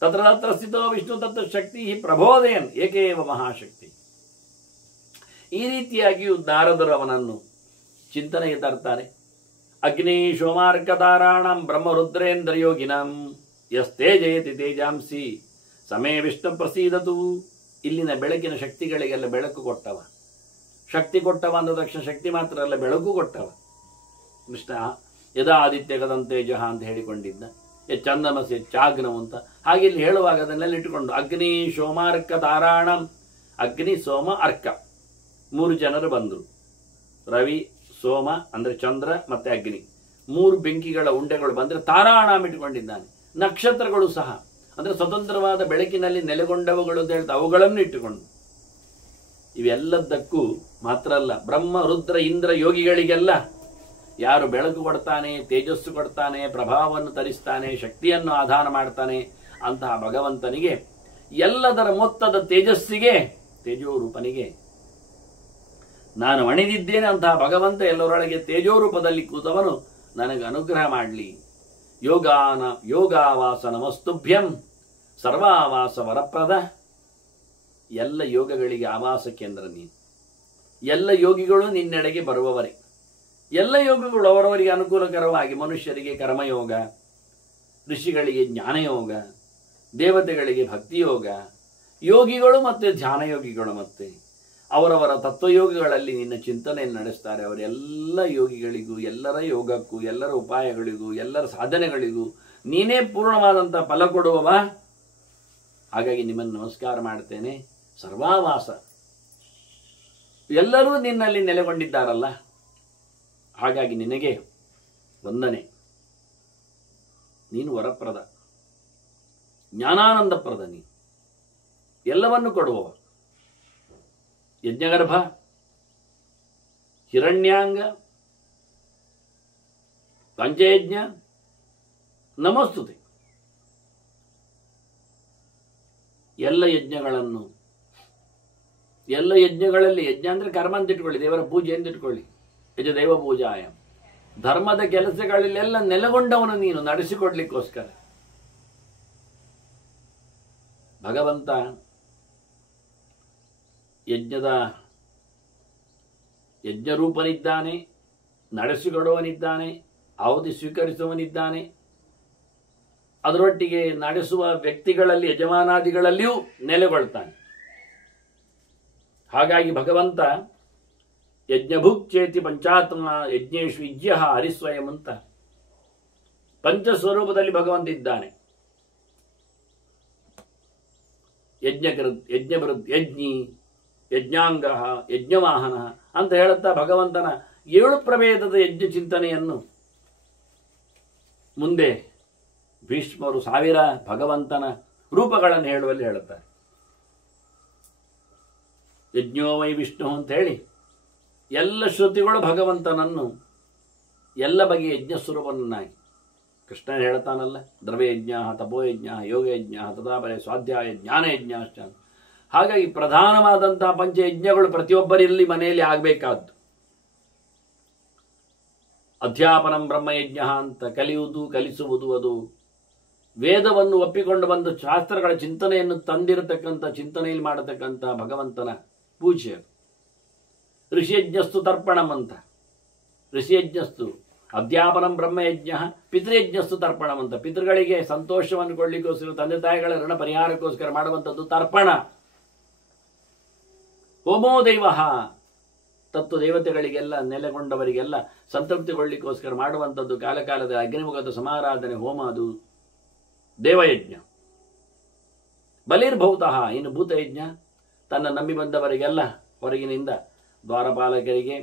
ತತ್ರ ತತ್ರ ಸ್ಥಿತೋ ವಿಷ್ಣು ತತ್ವ ಶಕ್ತಿ ಪ್ರಬೋಧಯನ್ ಏಕೇವ ಮಹಾಶಕ್ತಿ. ಈ ರೀತಿಯಾಗಿಯೂ ನಾರದರು ಅವನನ್ನು ಚಿಂತನೆಗೆ ತರ್ತಾರೆ. ಅಗ್ನಿ ಸೋಮಾರ್ಕತಾರಾಣಂ ಬ್ರಹ್ಮರುದ್ರೇಂದ್ರ ಯೋಗಿನಂ ಯಸ್ತೇ ಜಯತಿ ತೇಜಾಂಸಿ ಸಮೇ ವಿಷ್ಣು ಪ್ರಸೀದತು. ಇಲ್ಲಿನ ಬೆಳಕಿನ ಶಕ್ತಿಗಳಿಗೆಲ್ಲ ಬೆಳಕು ಕೊಟ್ಟವ, ಶಕ್ತಿ ಕೊಟ್ಟವ ಅಂದ ತಕ್ಷಣ ಶಕ್ತಿ ಮಾತ್ರ ಅಲ್ಲ, ಬೆಳಕು ಕೊಟ್ಟವ ಕೃಷ್ಣ. ಯದಾ ಆದಿತ್ಯ ಗದಂತೇಜಃ ಅಂತ ಹೇಳಿಕೊಂಡಿದ್ದ, ಚಂದಮಸೆ ಚಾಗ್ನವು ಅಂತ. ಹಾಗೆ ಇಲ್ಲಿ ಹೇಳುವಾಗ ಅದನ್ನೆಲ್ಲ ಇಟ್ಟುಕೊಂಡು ಅಗ್ನಿ ಸೋಮಾರ್ಕ ತಾರಾಣಂ, ಅಗ್ನಿ ಸೋಮ ಅರ್ಕ ಮೂರು ಜನರು ಬಂದರು. ರವಿ ಸೋಮ ಅಂದರೆ ಚಂದ್ರ ಮತ್ತೆ ಅಗ್ನಿ, ಮೂರು ಬೆಂಕಿಗಳ ಉಂಡೆಗಳು ಬಂದರೆ ತಾರಾಣಂ ಇಟ್ಟುಕೊಂಡಿದ್ದಾನೆ. ನಕ್ಷತ್ರಗಳು ಸಹ ಅಂದರೆ ಸ್ವತಂತ್ರವಾದ ಬೆಳಕಿನಲ್ಲಿ ನೆಲೆಗೊಂಡವುಗಳು ಅಂತ ಹೇಳ್ತಾ ಅವುಗಳನ್ನು ಇಟ್ಟುಕೊಂಡು, ಇವೆಲ್ಲದಕ್ಕೂ ಮಾತ್ರ ಅಲ್ಲ, ಬ್ರಹ್ಮ ರುದ್ರ ಇಂದ್ರ ಯೋಗಿಗಳಿಗೆಲ್ಲ ಯಾರು ಬೆಳಕು ಕೊಡ್ತಾನೆ, ತೇಜಸ್ಸು ಕೊಡ್ತಾನೆ, ಪ್ರಭಾವವನ್ನು ತರಿಸ್ತಾನೆ, ಶಕ್ತಿಯನ್ನು ಆಧಾನ ಮಾಡ್ತಾನೆ ಅಂತಹ ಭಗವಂತನಿಗೆ, ಎಲ್ಲದರ ಮೊತ್ತದ ತೇಜಸ್ಸಿಗೆ, ತೇಜೋರೂಪನಿಗೆ ನಾನು ಮಣಿದಿದ್ದೇನೆ ಅಂತಹ ಭಗವಂತ ಎಲ್ಲರೊಳಗೆ ತೇಜೋರೂಪದಲ್ಲಿ ಕೂತವನು ನನಗೆ ಅನುಗ್ರಹ ಮಾಡಲಿ. ಯೋಗಾವಾಸ ನಮಸ್ತುಭ್ಯಂ ಸರ್ವಾವಾಸ ವರಪ್ರದ. ಎಲ್ಲ ಯೋಗಗಳಿಗೆ ಆವಾಸ ಕೇಂದ್ರ ನೀನು, ಎಲ್ಲ ಯೋಗಿಗಳು ನಿನ್ನೆಡೆಗೆ ಬರುವವರೇ. ಎಲ್ಲ ಯೋಗಗಳು ಅವರವರಿಗೆ ಅನುಕೂಲಕರವಾಗಿ, ಮನುಷ್ಯರಿಗೆ ಕರ್ಮಯೋಗ, ಋಷಿಗಳಿಗೆ ಜ್ಞಾನಯೋಗ, ದೇವತೆಗಳಿಗೆ ಭಕ್ತಿಯೋಗ, ಯೋಗಿಗಳು ಮತ್ತು ಧ್ಯಾನಯೋಗಿಗಳು ಮತ್ತೆ ಅವರವರ ತತ್ವಯೋಗಗಳಲ್ಲಿ ನಿನ್ನ ಚಿಂತನೆಯನ್ನು ನಡೆಸ್ತಾರೆ. ಅವರೆಲ್ಲ ಯೋಗಿಗಳಿಗೂ, ಎಲ್ಲರ ಯೋಗಕ್ಕೂ, ಎಲ್ಲರ ಉಪಾಯಗಳಿಗೂ, ಎಲ್ಲರ ಸಾಧನೆಗಳಿಗೂ ನೀನೇ ಪೂರ್ಣವಾದಂಥ ಫಲ ಕೊಡುವವ. ಹಾಗಾಗಿ ನಿಮ್ಮನ್ನು ನಮಸ್ಕಾರ ಮಾಡ್ತೇನೆ. ಸರ್ವಾವಾಸ, ಎಲ್ಲರೂ ನಿನ್ನಲ್ಲಿ ನೆಲೆಗೊಂಡಿದ್ದಾರಲ್ಲ, ಹಾಗಾಗಿ ನಿನಗೆ ವಂದನೆ. ನೀನು ವರಪ್ರದ, ಜ್ಞಾನಾನಂದಪ್ರದ, ನೀನು ಎಲ್ಲವನ್ನು ಕೊಡುವವ. ಯಜ್ಞಗರ್ಭ, ಹಿರಣ್ಯಾಂಗ, ಪಂಚಯಜ್ಞ ನಮಸ್ತುತೆ. ಎಲ್ಲ ಯಜ್ಞಗಳನ್ನು, ಎಲ್ಲ ಯಜ್ಞಗಳಲ್ಲಿ, ಯಜ್ಞ ಅಂದರೆ ಕರ್ಮ ಅಂತ ಇಟ್ಕೊಳ್ಳಿ, ದೇವರ ಪೂಜೆ ಅಂತ ಇಟ್ಕೊಳ್ಳಿ, ಯಜ ದೈವ ಪೂಜಾಯ, ಧರ್ಮದ ಕೆಲಸಗಳಲ್ಲೆಲ್ಲ ನೆಲೆಗೊಂಡವನು ನೀನು ನಡೆಸಿಕೊಡ್ಲಿಕ್ಕೋಸ್ಕರ. ಭಗವಂತ ಯಜ್ಞರೂಪನಿದ್ದಾನೆ, ನಡೆಸಿಕೊಡುವನಿದ್ದಾನೆ, ಆಹುತಿ ಸ್ವೀಕರಿಸುವವನಿದ್ದಾನೆ, ಅದರೊಟ್ಟಿಗೆ ನಡೆಸುವ ವ್ಯಕ್ತಿಗಳಲ್ಲಿ ಯಜಮಾನಾದಿಗಳಲ್ಲಿಯೂ ನೆಲೆಗೊಳ್ತಾನೆ. ಹಾಗಾಗಿ ಭಗವಂತ ಯಜ್ಞಭುಕ್ಚೇತಿ ಪಂಚಾತ್ಮ ಯಜ್ಞೇಶು ಇಜ್ಯ ಹರಿಸ್ವಯಂ ಅಂತ ಪಂಚಸ್ವರೂಪದಲ್ಲಿ ಭಗವಂತ ಇದ್ದಾನೆ. ಯಜ್ಞಭೃತ್ ಯಜ್ಞಿ ಯಜ್ಞಾಂಗ ಯಜ್ಞವಾಹನ ಅಂತ ಹೇಳುತ್ತಾ ಭಗವಂತನ 7 ಪ್ರಭೇದದ ಯಜ್ಞ ಚಿಂತನೆಯನ್ನು ಮುಂದೆ ಭೀಷ್ಮರು 1000 ಭಗವಂತನ ರೂಪಗಳನ್ನು ಹೇಳುವಲ್ಲಿ ಹೇಳುತ್ತಾರೆ. ಯಜ್ಞೋ ವೈ ವಿಷ್ಣು ಅಂತ ಹೇಳಿ ಎಲ್ಲ ಶ್ರುತಿಗಳು ಭಗವಂತನನ್ನು ಎಲ್ಲ ಬಗೆಯ ಯಜ್ಞ ಸ್ವರೂಪನನ್ನಾಗಿ ಕೃಷ್ಣ ಹೇಳ್ತಾನಲ್ಲ, ದ್ರವ್ಯಯಜ್ಞ ತಪೋಯಜ್ಞ ಯೋಗಯಜ್ಞ ತಥಾಪರೆ ಸ್ವಾಧ್ಯಾಯ ಜ್ಞಾನಯಜ್ಞ ಅಷ್ಟ. ಹಾಗಾಗಿ ಪ್ರಧಾನವಾದಂತಹ ಪಂಚಯಜ್ಞಗಳು ಪ್ರತಿಯೊಬ್ಬರಲ್ಲಿ ಮನೆಯಲ್ಲಿ ಆಗಬೇಕಾದ್ದು. ಅಧ್ಯಾಪನಂ ಬ್ರಹ್ಮಯಜ್ಞ ಅಂತ ಕಲಿಯುವುದು ಕಲಿಸುವುದು, ಅದು ವೇದವನ್ನು ಒಪ್ಪಿಕೊಂಡು ಬಂದು ಶಾಸ್ತ್ರಗಳ ಚಿಂತನೆಯನ್ನು ತಂದಿರತಕ್ಕಂಥ ಚಿಂತನೆಯಲ್ಲಿ ಮಾಡತಕ್ಕಂಥ ಭಗವಂತನ ಪೂಜೆ. ಋಷಿಯಜ್ಞಸ್ತು ತರ್ಪಣಂ ಅಂತ, ಋಷಿಯಜ್ಞಸ್ತು ಅಧ್ಯಾಪನಂ ಬ್ರಹ್ಮಯಜ್ಞ, ಪಿತೃಯಜ್ಞಸ್ತು ತರ್ಪಣಂ ಅಂತ, ಪಿತೃಗಳಿಗೆ ಸಂತೋಷವನ್ನು ಕೊಡ್ಲಿಕ್ಕೋಸ್ಕರ ತಂದೆ ತಾಯಿಗಳ ಋಣ ಪರಿಹಾರಕ್ಕೋಸ್ಕರ ಮಾಡುವಂಥದ್ದು ತರ್ಪಣ. ಹೋಮೋ ದೈವ, ತತ್ವ ದೇವತೆಗಳಿಗೆಲ್ಲ ನೆಲೆಗೊಂಡವರಿಗೆಲ್ಲ ಸಂತೃಪ್ತಿಗೊಳ್ಳಿಕ್ಕೋಸ್ಕರ ಮಾಡುವಂಥದ್ದು ಕಾಲಕಾಲದ ಅಗ್ನಿಮುಖದ ಸಮಾರಾಧನೆ ಹೋಮ, ಅದು ದೇವಯಜ್ಞ. ಬಲಿರ್ಭೌತಃ, ಇನ್ನು ಭೂತಯಜ್ಞ, ತನ್ನ ನಂಬಿ ಬಂದವರಿಗೆಲ್ಲ ಹೊರಗಿನಿಂದ ದ್ವಾರಪಾಲಕರಿಗೆ,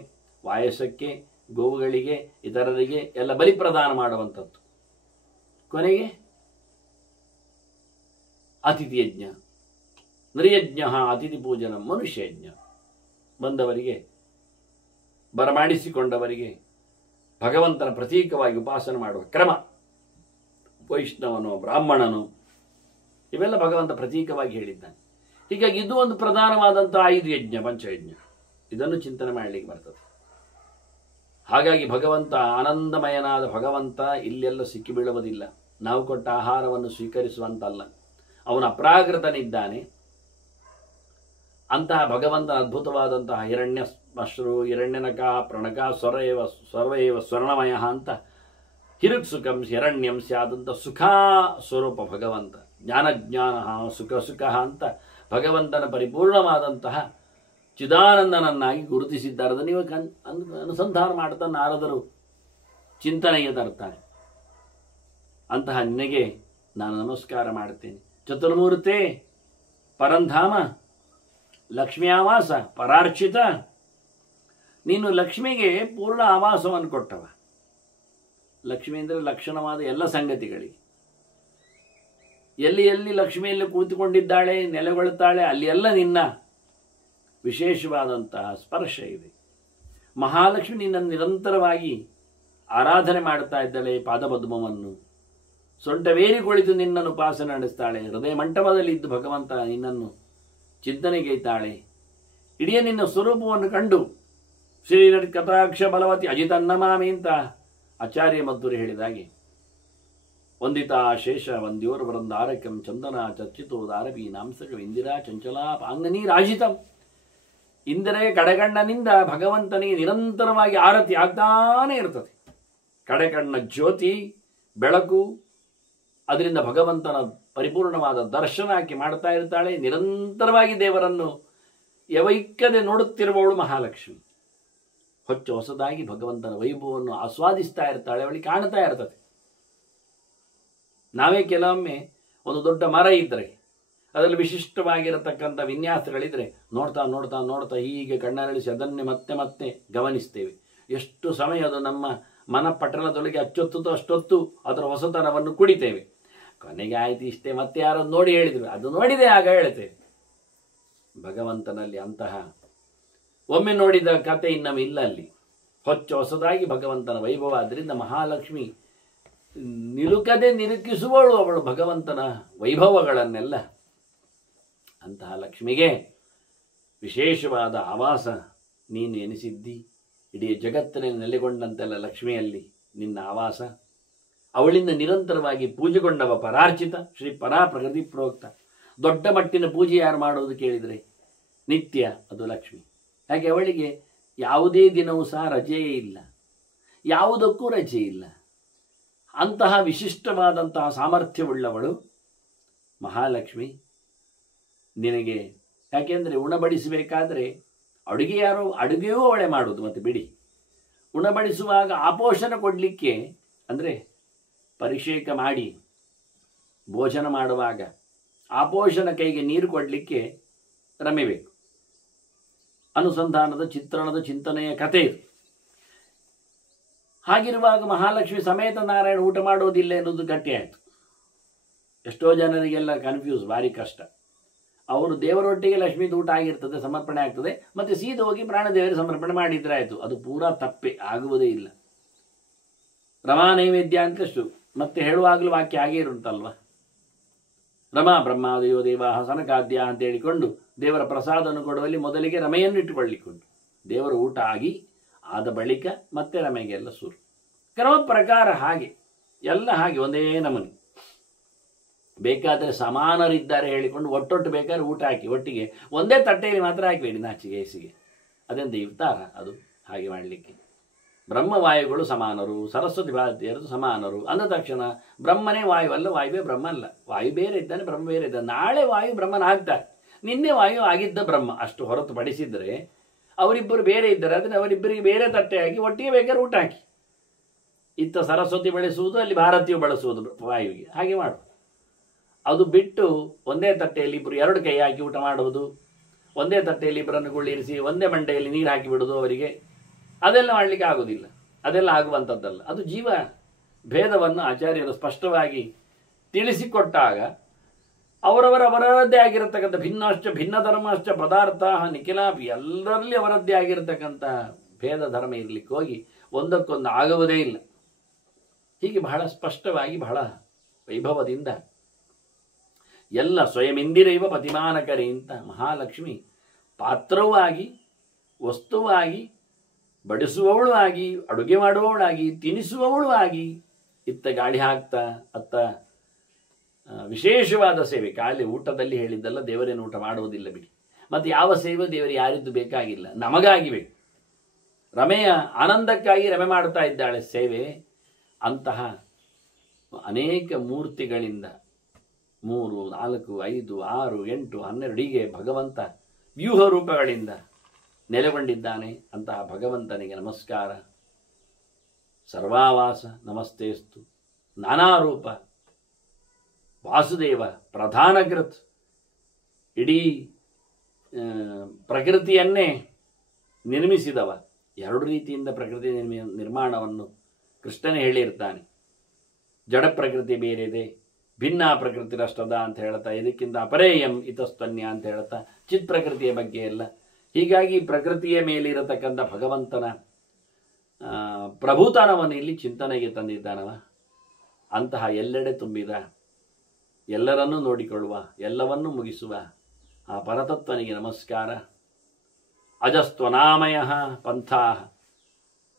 ವಾಯಸಕ್ಕೆ, ಗೋವುಗಳಿಗೆ, ಇತರರಿಗೆ ಎಲ್ಲ ಬಲಿ ಪ್ರದಾನ ಮಾಡುವಂಥದ್ದು. ಕೊನೆಗೆ ಅತಿಥಿಯಜ್ಞ, ನೃಯಜ್ಞ ಅತಿಥಿ ಪೂಜನ, ಮನುಷ್ಯಯಜ್ಞ, ಬಂದವರಿಗೆ ಬರಮಾಡಿಸಿಕೊಂಡವರಿಗೆ ಭಗವಂತನ ಪ್ರತೀಕವಾಗಿ ಉಪಾಸನೆ ಮಾಡುವ ಕ್ರಮ. ವೈಷ್ಣವನು ಬ್ರಾಹ್ಮಣನು ಇವೆಲ್ಲ ಭಗವಂತ ಪ್ರತೀಕವಾಗಿ ಹೇಳಿದ್ದಾನೆ. ಹೀಗಾಗಿ ಇದು ಒಂದು ಪ್ರಧಾನವಾದಂತಹ 5 ಯಜ್ಞ, ಪಂಚಯಜ್ಞ. ಇದನ್ನು ಚಿಂತನೆ ಮಾಡಲಿಕ್ಕೆ ಬರ್ತದೆ. ಹಾಗಾಗಿ ಭಗವಂತ ಆನಂದಮಯನಾದ ಭಗವಂತ ಇಲ್ಲೆಲ್ಲ ಸಿಕ್ಕಿ ಬೀಳುವುದಿಲ್ಲ. ನಾವು ಕೊಟ್ಟ ಆಹಾರವನ್ನು ಸ್ವೀಕರಿಸುವಂತಲ್ಲ, ಅವನ ಅಪ್ರಾಕೃತನಿದ್ದಾನೆ. ಅಂತಹ ಭಗವಂತನ ಅದ್ಭುತವಾದಂತಹ ಹಿರಣ್ಯ ಶ್ಮಶ್ರು ಹಿರಣ್ಯನಕ ಪ್ರಣಕ ಸ್ವರ್ವೇವ ಸ್ವರ್ಣಮಯ ಅಂತ ಹಿರುಕ್ಸುಖಂ ಹಿರಣ್ಯಂ ಸ್ಯಾದಂತ ಸುಖ ಸ್ವರೂಪ ಭಗವಂತ. ಜ್ಞಾನಜ್ಞಾನ ಸುಖ ಅಂತ ಭಗವಂತನ ಪರಿಪೂರ್ಣವಾದಂತಹ ಚಿದಾನಂದನನ್ನಾಗಿ ಗುರುತಿಸಿದ್ದಾರೆ. ಅದನ್ನು ನೀವು ಅನುಸಂಧಾನ ಮಾಡ್ತಾ ನಾರದರು ಚಿಂತನೆಗೆ ತರ್ತಾನೆ. ಅಂತಹ ನಿನಗೆ ನಾನು ನಮಸ್ಕಾರ ಮಾಡ್ತೇನೆ. ಚತುರ್ಮೂರ್ತೆ ಪರಂಧಾಮ ಲಕ್ಷ್ಮೀ ಆವಾಸ ಪರಾರ್ಚಿತ, ನೀನು ಲಕ್ಷ್ಮಿಗೆ ಪೂರ್ಣ ಆವಾಸವನ್ನು ಕೊಟ್ಟವ. ಲಕ್ಷ್ಮಿ ಅಂದರೆ ಲಕ್ಷಣವಾದ ಎಲ್ಲ ಸಂಗತಿಗಳಿಗೆ ಎಲ್ಲಿ ಎಲ್ಲಿ ಲಕ್ಷ್ಮಿಯಲ್ಲಿ ಕೂತುಕೊಂಡಿದ್ದಾಳೆ, ನೆಲೆಗೊಳ್ಳುತ್ತಾಳೆ, ಅಲ್ಲಿ ಎಲ್ಲ ನಿನ್ನ ವಿಶೇಷವಾದಂತಹ ಸ್ಪರ್ಶ ಇದೆ. ಮಹಾಲಕ್ಷ್ಮಿ ನಿನ್ನನ್ನು ನಿರಂತರವಾಗಿ ಆರಾಧನೆ ಮಾಡ್ತಾ ಇದ್ದಾಳೆ. ಪಾದಪದ್ಮವನ್ನು ಸೊಂಟವೇರಿ ಕುಳಿತು ನಿನ್ನನ್ನು ಉಪಾಸನೆ ನಡೆಸ್ತಾಳೆ. ಹೃದಯ ಮಂಟಪದಲ್ಲಿ ಇದ್ದು ಭಗವಂತ ನಿನ್ನನ್ನು ಚಿಂತನೆಗೈತಾಳೆ. ಇಡೀ ನಿನ್ನ ಸ್ವರೂಪವನ್ನು ಕಂಡು ಶ್ರೀ ಕಥಾಕ್ಷ ಬಲವತಿ ಅಜಿತನ್ನಮಾಮಿ ಅಂತ ಆಚಾರ್ಯ ಮಧ್ವರು ಹೇಳಿದಾಗೆ, ವಂದಿತಾ ಶೇಷ ವಂದ್ಯೋರ್ ವೃಂದಾರಕಂ ಚಂದನ ಚರ್ಚಿತೋ ದಾರಪಿ ನಾಂಸಕ ಇಂದಿರಾ ಚಂಚಲಾ ಪಾಂಗನಿ ರಾಜಿತಂ. ಇಂದರೆ ಕಡೆಗಣ್ಣನಿಂದ ಭಗವಂತನಿಗೆ ನಿರಂತರವಾಗಿ ಆರತಿ ಆಗ್ತಾನೇ ಇರ್ತದೆ. ಕಡೆಗಣ್ಣ ಜ್ಯೋತಿ ಬೆಳಕು, ಅದರಿಂದ ಭಗವಂತನ ಪರಿಪೂರ್ಣವಾದ ದರ್ಶನ ಆಕೆ ಮಾಡ್ತಾ ಇರ್ತಾಳೆ. ನಿರಂತರವಾಗಿ ದೇವರನ್ನು ಯವೈಕ್ಕದೆ ನೋಡುತ್ತಿರುವವಳು ಮಹಾಲಕ್ಷ್ಮಿ. ಹೊಚ್ಚ ಹೊಸದಾಗಿ ಭಗವಂತನ ವೈಭವವನ್ನು ಆಸ್ವಾದಿಸ್ತಾ ಇರ್ತಾಳೆ, ಅವಳಿಗೆ ಕಾಣ್ತಾ ಇರ್ತದೆ. ನಾವೇ ಕೆಲವೊಮ್ಮೆ ಒಂದು ದೊಡ್ಡ ಮರ ಇದ್ದರೆ ಅದರಲ್ಲಿ ವಿಶಿಷ್ಟವಾಗಿರತಕ್ಕಂಥ ವಿನ್ಯಾಸಗಳಿದ್ರೆ ನೋಡ್ತಾ ನೋಡ್ತಾ ನೋಡ್ತಾ ಹೀಗೆ ಕಣ್ಣರಳಿಸಿ ಅದನ್ನೇ ಮತ್ತೆ ಮತ್ತೆ ಗಮನಿಸ್ತೇವೆ. ಎಷ್ಟು ಸಮಯ ಅದು ನಮ್ಮ ಮನಪಟಲದೊಳಗೆ ಅಚ್ಚೊತ್ತುತ್ತೋ ಅಷ್ಟೊತ್ತು ಅದರ ಹೊಸತನವನ್ನು ಕುಡಿತೇವೆ. ಕೊನೆಗೆ ಆಯ್ತು ಇಷ್ಟೇ, ಮತ್ತೆ ಯಾರೋ ನೋಡಿ ಹೇಳಿದ್ರು, ಅದು ನೋಡಿದೆ ಆಗ ಹೇಳ್ತೇವೆ. ಭಗವಂತನಲ್ಲಿ ಅಂತಹ ಒಮ್ಮೆ ನೋಡಿದ ಕತೆ ಇನ್ನೊಮ್ಮೆ ಇಲ್ಲ. ಅಲ್ಲಿ ಹೊಚ್ಚ ಹೊಸದಾಗಿ ಭಗವಂತನ ವೈಭವ. ಆದ್ದರಿಂದ ಮಹಾಲಕ್ಷ್ಮಿ ನಿಲುಕದೆ ನಿರುಕಿಸುವಳು ಅವಳು ಭಗವಂತನ ವೈಭವಗಳನ್ನೆಲ್ಲ. ಅಂತಹ ಲಕ್ಷ್ಮಿಗೆ ವಿಶೇಷವಾದ ಆವಾಸ ನೀನು ಎನಿಸಿದ್ದಿ. ಇಡೀ ಜಗತ್ತಿನಲ್ಲಿ ನೆಲೆಗೊಂಡಂತೆಲ್ಲ ಲಕ್ಷ್ಮಿಯಲ್ಲಿ ನಿನ್ನ ಆವಾಸ. ಅವಳಿಂದ ನಿರಂತರವಾಗಿ ಪೂಜೆಗೊಂಡವ ಪರಾರ್ಚಿತ ಶ್ರೀ ಪರಾ ಪ್ರಗತಿ ಪ್ರೋಕ್ತ. ದೊಡ್ಡ ಮಟ್ಟಿನ ಪೂಜೆ ಯಾರು ಮಾಡೋದು ಕೇಳಿದರೆ ನಿತ್ಯ ಅದು ಲಕ್ಷ್ಮಿ. ಹಾಗೆ ಅವಳಿಗೆ ಯಾವುದೇ ದಿನವೂ ಸಹ ರಜೆಯೇ ಇಲ್ಲ, ಯಾವುದಕ್ಕೂ ರಜೆ ಇಲ್ಲ. ಅಂತಹ ವಿಶಿಷ್ಟವಾದಂತಹ ಸಾಮರ್ಥ್ಯವುಳ್ಳವಳು ಮಹಾಲಕ್ಷ್ಮಿ. ನಿನಗೆ ಯಾಕೆಂದರೆ ಉಣಬಡಿಸಬೇಕಾದ್ರೆ ಅಡುಗೆಯೂ ಅವಳೆ ಮಾಡೋದು. ಮತ್ತು ಬಿಡಿ, ಉಣಬಡಿಸುವಾಗ ಆಪೋಷಣ ಕೊಡಲಿಕ್ಕೆ ಅಂದರೆ ಪರಿಷೇಕ ಮಾಡಿ ಭೋಜನ ಮಾಡುವಾಗ ಆಪೋಷಣ ಕೈಗೆ ನೀರು ಕೊಡಲಿಕ್ಕೆ ರಮೆ ಬೇಕು. ಅನುಸಂಧಾನದ ಚಿತ್ರಣದ ಚಿಂತನೆಯ ಕಥೆ ಇದು. ಹಾಗಿರುವಾಗ ಮಹಾಲಕ್ಷ್ಮಿ ಸಮೇತ ನಾರಾಯಣ ಊಟ ಮಾಡೋದಿಲ್ಲ ಎನ್ನುವುದು ಗಟ್ಟಿಯಾಯಿತು. ಎಷ್ಟೋ ಜನರಿಗೆಲ್ಲ ಕನ್ಫ್ಯೂಸ್, ಭಾರಿ ಕಷ್ಟ. ಅವರು ದೇವರೊಟ್ಟಿಗೆ ಲಕ್ಷ್ಮೀದು ಊಟ ಆಗಿರ್ತದೆ, ಸಮರ್ಪಣೆ ಆಗ್ತದೆ, ಮತ್ತೆ ಸೀದ ಹೋಗಿ ಪ್ರಾಣದೇವರಿಗೆ ಸಮರ್ಪಣೆ ಮಾಡಿದ್ರೆ ಆಯಿತು. ಅದು ಪೂರಾ ತಪ್ಪೆ, ಆಗುವುದೇ ಇಲ್ಲ. ರಮಾ ನೈವೇದ್ಯ ಅಂತಷ್ಟು ಮತ್ತೆ ಹೇಳುವಾಗಲೂ ವಾಕ್ಯ ಆಗೇ ಇರುತ್ತಲ್ವ. ರಮಾ ಬ್ರಹ್ಮಾದಯೋ ದೇವಾಹ ಸನಕಾದ್ಯ ಅಂತ ಹೇಳಿಕೊಂಡು ದೇವರ ಪ್ರಸಾದವನ್ನು ಕೊಡುವಲ್ಲಿ ಮೊದಲಿಗೆ ರಮೆಯನ್ನು ಇಟ್ಟುಕೊಳ್ಳಿಕೊಂಡು ದೇವರ ಊಟ ಆದ ಬಳಿಕ ಮತ್ತೆ ರಮೆಗೆಲ್ಲ ಸುರು. ಕ್ರಮ ಪ್ರಕಾರ ಹಾಗೆ ಎಲ್ಲ ಹಾಗೆ ಒಂದೇ ನಮೂನೆ. ಬೇಕಾದರೆ ಸಮಾನರಿದ್ದಾರೆ ಹೇಳಿಕೊಂಡು ಒಟ್ಟೊಟ್ಟು ಬೇಕಾದ್ರೆ ಊಟ ಹಾಕಿ ಒಟ್ಟಿಗೆ ಒಂದೇ ತಟ್ಟೆಯಲ್ಲಿ ಮಾತ್ರ ಹಾಕಬೇಡಿ, ನಾಚಿಗೆ ಹೆಸಿಗೆ. ಅದೆಂತ ಇರ್ತಾರ ಅದು ಹಾಗೆ ಮಾಡಲಿಕ್ಕೆ? ಬ್ರಹ್ಮವಾಯುಗಳು ಸಮಾನರು, ಸರಸ್ವತಿ ಭಾರತೀಯರು ಸಮಾನರು ಅಂದ ತಕ್ಷಣ ಬ್ರಹ್ಮನೇ ವಾಯು ಅಲ್ಲ, ವಾಯುವೇ ಬ್ರಹ್ಮ ಅಲ್ಲ. ವಾಯು ಬೇರೆ ಇದ್ದಾನೆ, ಬ್ರಹ್ಮ ಬೇರೆ ಇದ್ದಾನೆ. ನಾಳೆ ವಾಯು ಬ್ರಹ್ಮನ ಆಗ್ತಾರೆ, ನಿನ್ನೆ ವಾಯು ಆಗಿದ್ದ ಬ್ರಹ್ಮ. ಅಷ್ಟು ಹೊರತುಪಡಿಸಿದರೆ ಅವರಿಬ್ಬರು ಬೇರೆ ಇದ್ದಾರೆ. ಅದನ್ನು ಅವರಿಬ್ಬರಿಗೆ ಬೇರೆ ತಟ್ಟೆ ಹಾಕಿ ಒಟ್ಟಿಗೆ ಬೇಕಾದ್ರೆ ಊಟ ಹಾಕಿ. ಇತ್ತ ಸರಸ್ವತಿ ಬಳಸುವುದು, ಅಲ್ಲಿ ಭಾರತೀಯ ಬಳಸುವುದು ವಾಯುವಿಗೆ. ಹಾಗೆ ಮಾಡು. ಅದು ಬಿಟ್ಟು ಒಂದೇ ತಟ್ಟೆಯಲ್ಲಿ ಇಬ್ಬರು ಎರಡು ಕೈ ಹಾಕಿ ಊಟ ಮಾಡುವುದು, ಒಂದೇ ತಟ್ಟೆಯಲ್ಲಿ ಇಬ್ಬರನ್ನು ಕುಳ್ಳಿರಿಸಿ ಒಂದೇ ಮಂಡೆಯಲ್ಲಿ ನೀರು ಹಾಕಿ ಬಿಡುವುದು ಅವರಿಗೆ, ಅದೆಲ್ಲ ಮಾಡಲಿಕ್ಕೆ ಆಗೋದಿಲ್ಲ. ಅದೆಲ್ಲ ಆಗುವಂಥದ್ದಲ್ಲ. ಅದು ಜೀವ ಭೇದವನ್ನು ಆಚಾರ್ಯರು ಸ್ಪಷ್ಟವಾಗಿ ತಿಳಿಸಿಕೊಟ್ಟಾಗ ಅವರದ್ದೇ ಆಗಿರತಕ್ಕಂಥ ಭಿನ್ನ ಧರ್ಮಶ್ಚ ಪದಾರ್ಥ ನಿಖಿಲಾಪಿ, ಎಲ್ಲರಲ್ಲಿ ಅವರದ್ದೇ ಆಗಿರತಕ್ಕಂಥ ಭೇದ ಧರ್ಮ ಇರಲಿಕ್ಕೆ ಹೋಗಿ ಒಂದಕ್ಕೊಂದು ಆಗುವುದೇ ಇಲ್ಲ. ಹೀಗೆ ಬಹಳ ಸ್ಪಷ್ಟವಾಗಿ ಬಹಳ ವೈಭವದಿಂದ ಎಲ್ಲ ಸ್ವಯಂಇಂದಿರೈವ ಪತಿಮಾನಕರಿ ಅಂತ ಮಹಾಲಕ್ಷ್ಮಿ ಪಾತ್ರವೂ ಆಗಿ, ವಸ್ತುವಾಗಿ, ಬಡಿಸುವವಳು ಆಗಿ, ಅಡುಗೆ ಮಾಡುವವಳಾಗಿ, ತಿನ್ನಿಸುವವಳು ಆಗಿ, ಇತ್ತ ಗಾಳಿ ಹಾಕ್ತಾ ಅತ್ತ ವಿಶೇಷವಾದ ಸೇವೆ. ಖಾಲಿ ಊಟದಲ್ಲಿ ಹೇಳಿದ್ದಲ್ಲ, ದೇವರೇನು ಊಟ ಮಾಡುವುದಿಲ್ಲ ಬಿಡಿ. ಮತ್ತು ಯಾವ ಸೇವೆ ದೇವರು ಯಾರಿದ್ದು ಬೇಕಾಗಿಲ್ಲ, ನಮಗಾಗಿ ಬೇಕು. ರಮೆಯ ಆನಂದಕ್ಕಾಗಿ ರಮೆ ಮಾಡ್ತಾ ಇದ್ದಾಳೆ ಸೇವೆ. ಅಂತಹ ಅನೇಕ ಮೂರ್ತಿಗಳಿಂದ 3, 4, 5, 6, 8, 12 ಹೀಗೆ ಭಗವಂತ ವ್ಯೂಹ ರೂಪಗಳಿಂದ ನೆಲೆಗೊಂಡಿದ್ದಾನೆ. ಅಂತಹ ಭಗವಂತನಿಗೆ ನಮಸ್ಕಾರ. ಸರ್ವಾವಾಸ ನಮಸ್ತೇಸ್ತು. ನಾನಾ ರೂಪ ವಾಸುದೇವ ಪ್ರಧಾನಕೃತ್. ಇಡೀ ಪ್ರಕೃತಿಯನ್ನೇ ನಿರ್ಮಿಸಿದವ. 2 ರೀತಿಯಿಂದ ಪ್ರಕೃತಿ ನಿರ್ಮಾಣವನ್ನು ಕೃಷ್ಣನೇ ಹೇಳಿರ್ತಾನೆ. ಜಡ ಪ್ರಕೃತಿ ಬೇರೆದೆ, ಭಿನ್ನ ಪ್ರಕೃತಿ ರಷ್ಟದ ಅಂತ ಹೇಳ್ತಾ, ಇದಕ್ಕಿಂತ ಅಪರೇಯಂ ಇತಸ್ತನ್ಯ ಅಂತ ಹೇಳ್ತಾ ಚಿತ್ ಪ್ರಕೃತಿಯ ಬಗ್ಗೆ ಎಲ್ಲ. ಹೀಗಾಗಿ ಪ್ರಕೃತಿಯ ಮೇಲಿರತಕ್ಕಂಥ ಭಗವಂತನ ಪ್ರಭುತನವನ್ನು ಇಲ್ಲಿ ಚಿಂತನೆಗೆ ತಂದಿದ್ದಾನವ. ಅಂತಹ ಎಲ್ಲೆಡೆ ತುಂಬಿದ, ಎಲ್ಲರನ್ನೂ ನೋಡಿಕೊಳ್ಳುವ, ಎಲ್ಲವನ್ನೂ ಮುಗಿಸುವ ಆ ಪರತತ್ವನಿಗೆ ನಮಸ್ಕಾರ. ಅಜಸ್ತ್ವನಾಮಯ ಪಂಥಾ.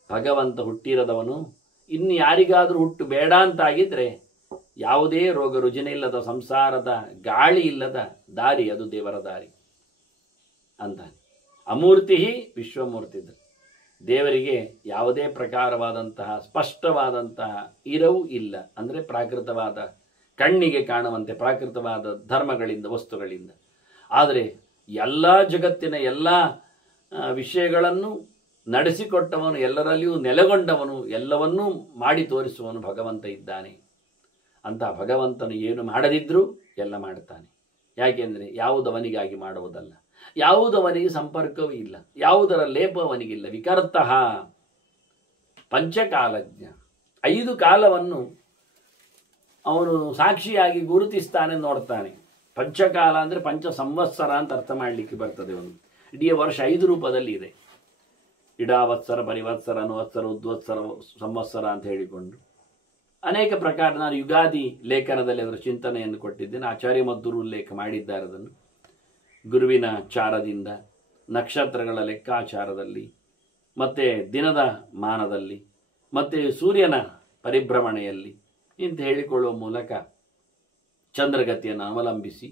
ಭಗವಂತ ಹುಟ್ಟಿರದವನು, ಇನ್ನು ಯಾರಿಗಾದರೂ ಹುಟ್ಟು ಬೇಡ ಅಂತಾಗಿದ್ರೆ ಯಾವುದೇ ರೋಗ ರುಜಿನ ಇಲ್ಲದ ಸಂಸಾರದ ಗಾಳಿ ಇಲ್ಲದ ದಾರಿ ಅದು ದೇವರ ದಾರಿ ಅಂತ. ಅಮೂರ್ತಿ ವಿಶ್ವಮೂರ್ತಿ. ದೇವರಿಗೆ ಯಾವುದೇ ಪ್ರಕಾರವಾದಂತಹ ಸ್ಪಷ್ಟವಾದಂತಹ ಇರವು ಇಲ್ಲ. ಅಂದರೆ ಪ್ರಾಕೃತವಾದ ಕಣ್ಣಿಗೆ ಕಾಣುವಂತೆ ಪ್ರಾಕೃತವಾದ ಧರ್ಮಗಳಿಂದ, ವಸ್ತುಗಳಿಂದ. ಆದರೆ ಎಲ್ಲ ಜಗತ್ತಿನ ಎಲ್ಲ ವಿಷಯಗಳನ್ನು ನಡೆಸಿಕೊಟ್ಟವನು, ಎಲ್ಲರಲ್ಲಿಯೂ ನೆಲೆಗೊಂಡವನು, ಎಲ್ಲವನ್ನೂ ಮಾಡಿ ತೋರಿಸುವವನು ಭಗವಂತ ಇದ್ದಾನೆ. ಅಂತ ಭಗವಂತನು ಏನು ಮಾಡದಿದ್ರೂ ಎಲ್ಲ ಮಾಡ್ತಾನೆ. ಯಾಕೆಂದರೆ ಯಾವುದವನಿಗಾಗಿ ಮಾಡುವುದಲ್ಲ, ಯಾವುದವನಿಗೆ ಸಂಪರ್ಕವೂ ಇಲ್ಲ, ಯಾವುದರ ಲೇಪ ಅವನಿಗಿಲ್ಲ. ವಿಕರ್ತಃ ಪಂಚಕಾಲಜ್ಞ. 5 ಕಾಲವನ್ನು ಅವನು ಸಾಕ್ಷಿಯಾಗಿ ಗುರುತಿಸ್ತಾನೆ, ನೋಡ್ತಾನೆ. ಪಂಚಕಾಲ ಅಂದರೆ ಪಂಚ ಸಂವತ್ಸರ ಅಂತ ಅರ್ಥ ಮಾಡಲಿಕ್ಕೆ ಬರ್ತದೆ. ಒಂದು ಇಡೀ ವರ್ಷ 5 ರೂಪದಲ್ಲಿ ಇದೆ. ಇಡಾವತ್ಸರ, ಪರಿವತ್ಸರ, ಅನುವತ್ಸರ, ಉದ್ವತ್ಸರ, ಸಂವತ್ಸರ ಅಂತ ಹೇಳಿಕೊಂಡು ಅನೇಕ ಪ್ರಕಾರ. ನಾನು ಯುಗಾದಿ ಲೇಖನದಲ್ಲಿ ಅದರ ಚಿಂತನೆಯನ್ನು ಕೊಟ್ಟಿದ್ದೇನೆ. ಆಚಾರ್ಯ ಮದ್ದೂರು ಉಲ್ಲೇಖ ಮಾಡಿದ್ದಾರೆ ಅದನ್ನು. ಗುರುವಿನ ಚಾರದಿಂದ, ನಕ್ಷತ್ರಗಳ ಲೆಕ್ಕಾಚಾರದಲ್ಲಿ, ಮತ್ತು ದಿನದ ಮಾನದಲ್ಲಿ, ಮತ್ತು ಸೂರ್ಯನ ಪರಿಭ್ರಮಣೆಯಲ್ಲಿ ಇಂತ ಹೇಳಿಕೊಳ್ಳುವ ಮೂಲಕ ಚಂದ್ರಗತಿಯನ್ನು ಅವಲಂಬಿಸಿ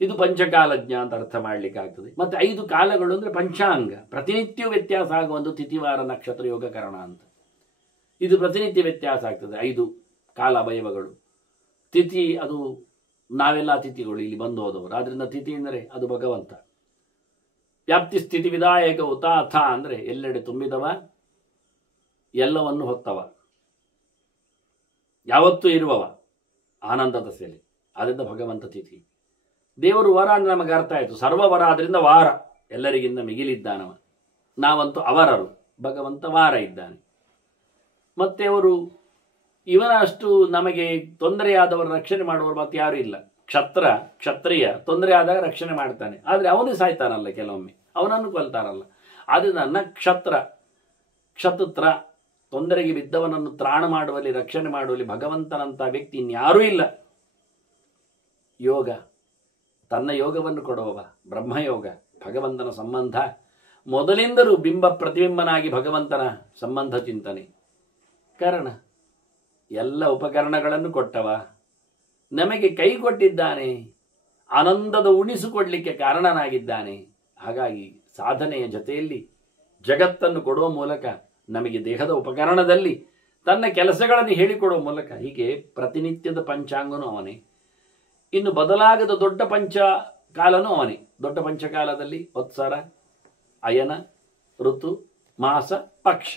ಇದು ಪಂಚಕಾಲಜ್ಞ ಅಂತ ಅರ್ಥ ಮಾಡಲಿಕ್ಕಾಗ್ತದೆ. ಮತ್ತು 5 ಕಾಲಗಳು ಅಂದರೆ ಪಂಚಾಂಗ, ಪ್ರತಿನಿತ್ಯವೂ ವ್ಯತ್ಯಾಸ ಆಗುವ ಒಂದು ತಿಥಿವಾರ ನಕ್ಷತ್ರ ಯೋಗಕರಣ ಅಂತ. ಇದು ಪ್ರತಿನಿತ್ಯ ವ್ಯತ್ಯಾಸ ಆಗ್ತದೆ. 5 ಕಾಲ ಅವಯವಗಳು. ತಿಥಿ ಅದು ನಾವೆಲ್ಲ ತಿಥಿಗಳು ಇಲ್ಲಿ ಬಂದು ಹೋದವರು, ಆದ್ರಿಂದ ತಿಥಿ ಅಂದರೆ ಅದು ಭಗವಂತ. ವ್ಯಾಪ್ತಿ ಸ್ಥಿತಿ ವಿಧಾಯಕ ಉತಾಥ ಅಂದರೆ ಎಲ್ಲೆಡೆ ತುಂಬಿದವ, ಎಲ್ಲವನ್ನು ಹೊತ್ತವ, ಯಾವತ್ತೂ ಇರುವವ, ಆನಂದದ ಸೆಲೆ. ಅದರಿಂದ ಭಗವಂತ ತಿಥಿ. ದೇವರು ವರ ಅಂದ್ರೆ ನಮಗೆ ಅರ್ಥ ಆಯಿತು, ಸರ್ವವರ ಆದ್ರಿಂದ ವಾರ, ಎಲ್ಲರಿಗಿಂತ ಮಿಗಿಲಿದ್ದಾನವ. ನಾವಂತೂ ಅವರರು, ಭಗವಂತ ವಾರ ಇದ್ದಾನೆ. ಮತ್ತೆ ಅವರು ಇವನಷ್ಟು ನಮಗೆ ತೊಂದರೆಯಾದವರು ರಕ್ಷಣೆ ಮಾಡುವವರು ಮತ್ತೆ ಯಾರು ಇಲ್ಲ. ಕ್ಷತ್ರಿಯ ತೊಂದರೆ ಆದಾಗ ರಕ್ಷಣೆ ಮಾಡ್ತಾನೆ, ಆದರೆ ಅವನೇ ಸಾಯ್ತಾನಲ್ಲ, ಕೆಲವೊಮ್ಮೆ ಅವನನ್ನು ಕೊಲ್ತಾರಲ್ಲ. ಆದ್ದರಿಂದ ಕ್ಷತ್ರ ತೊಂದರೆಗೆ ಬಿದ್ದವನನ್ನು ತ್ರಾಣ ಮಾಡುವಲ್ಲಿ, ರಕ್ಷಣೆ ಮಾಡುವಲ್ಲಿ ಭಗವಂತನಂತ ವ್ಯಕ್ತಿ ಇನ್ಯಾರೂ ಇಲ್ಲ. ಯೋಗ, ತನ್ನ ಯೋಗವನ್ನು ಕೊಡುವವ ಬ್ರಹ್ಮಯೋಗ. ಭಗವಂತನ ಸಂಬಂಧ ಮೊದಲಿಂದಲೂ ಬಿಂಬ ಪ್ರತಿಬಿಂಬನಾಗಿ ಭಗವಂತನ ಸಂಬಂಧ ಚಿಂತನೆ. ಕಾರಣ ಎಲ್ಲ ಉಪಕರಣಗಳನ್ನು ಕೊಟ್ಟವ, ನಮಗೆ ಕೈ ಕೊಟ್ಟಿದ್ದಾನೆ, ಆನಂದದ ಉಣಿಸಿಕೊಡ್ಲಿಕ್ಕೆ ಕಾರಣನಾಗಿದ್ದಾನೆ. ಹಾಗಾಗಿ ಸಾಧನೆಯ ಜೊತೆಯಲ್ಲಿ ಜಗತ್ತನ್ನು ಕೊಡುವ ಮೂಲಕ, ನಮಗೆ ದೇಹದ ಉಪಕರಣದಲ್ಲಿ ತನ್ನ ಕೆಲಸಗಳನ್ನು ಹೇಳಿಕೊಡುವ ಮೂಲಕ, ಹೀಗೆ ಪ್ರತಿನಿತ್ಯದ ಪಂಚಾಂಗನೂ ಅವನೇ. ಇನ್ನು ಬದಲಾಗದ ದೊಡ್ಡ ಪಂಚಕಾಲನೂ ಅವನೇ. ದೊಡ್ಡ ಪಂಚಕಾಲದಲ್ಲಿ ವತ್ಸರ, ಅಯನ, ಋತು, ಮಾಸ, ಪಕ್ಷ,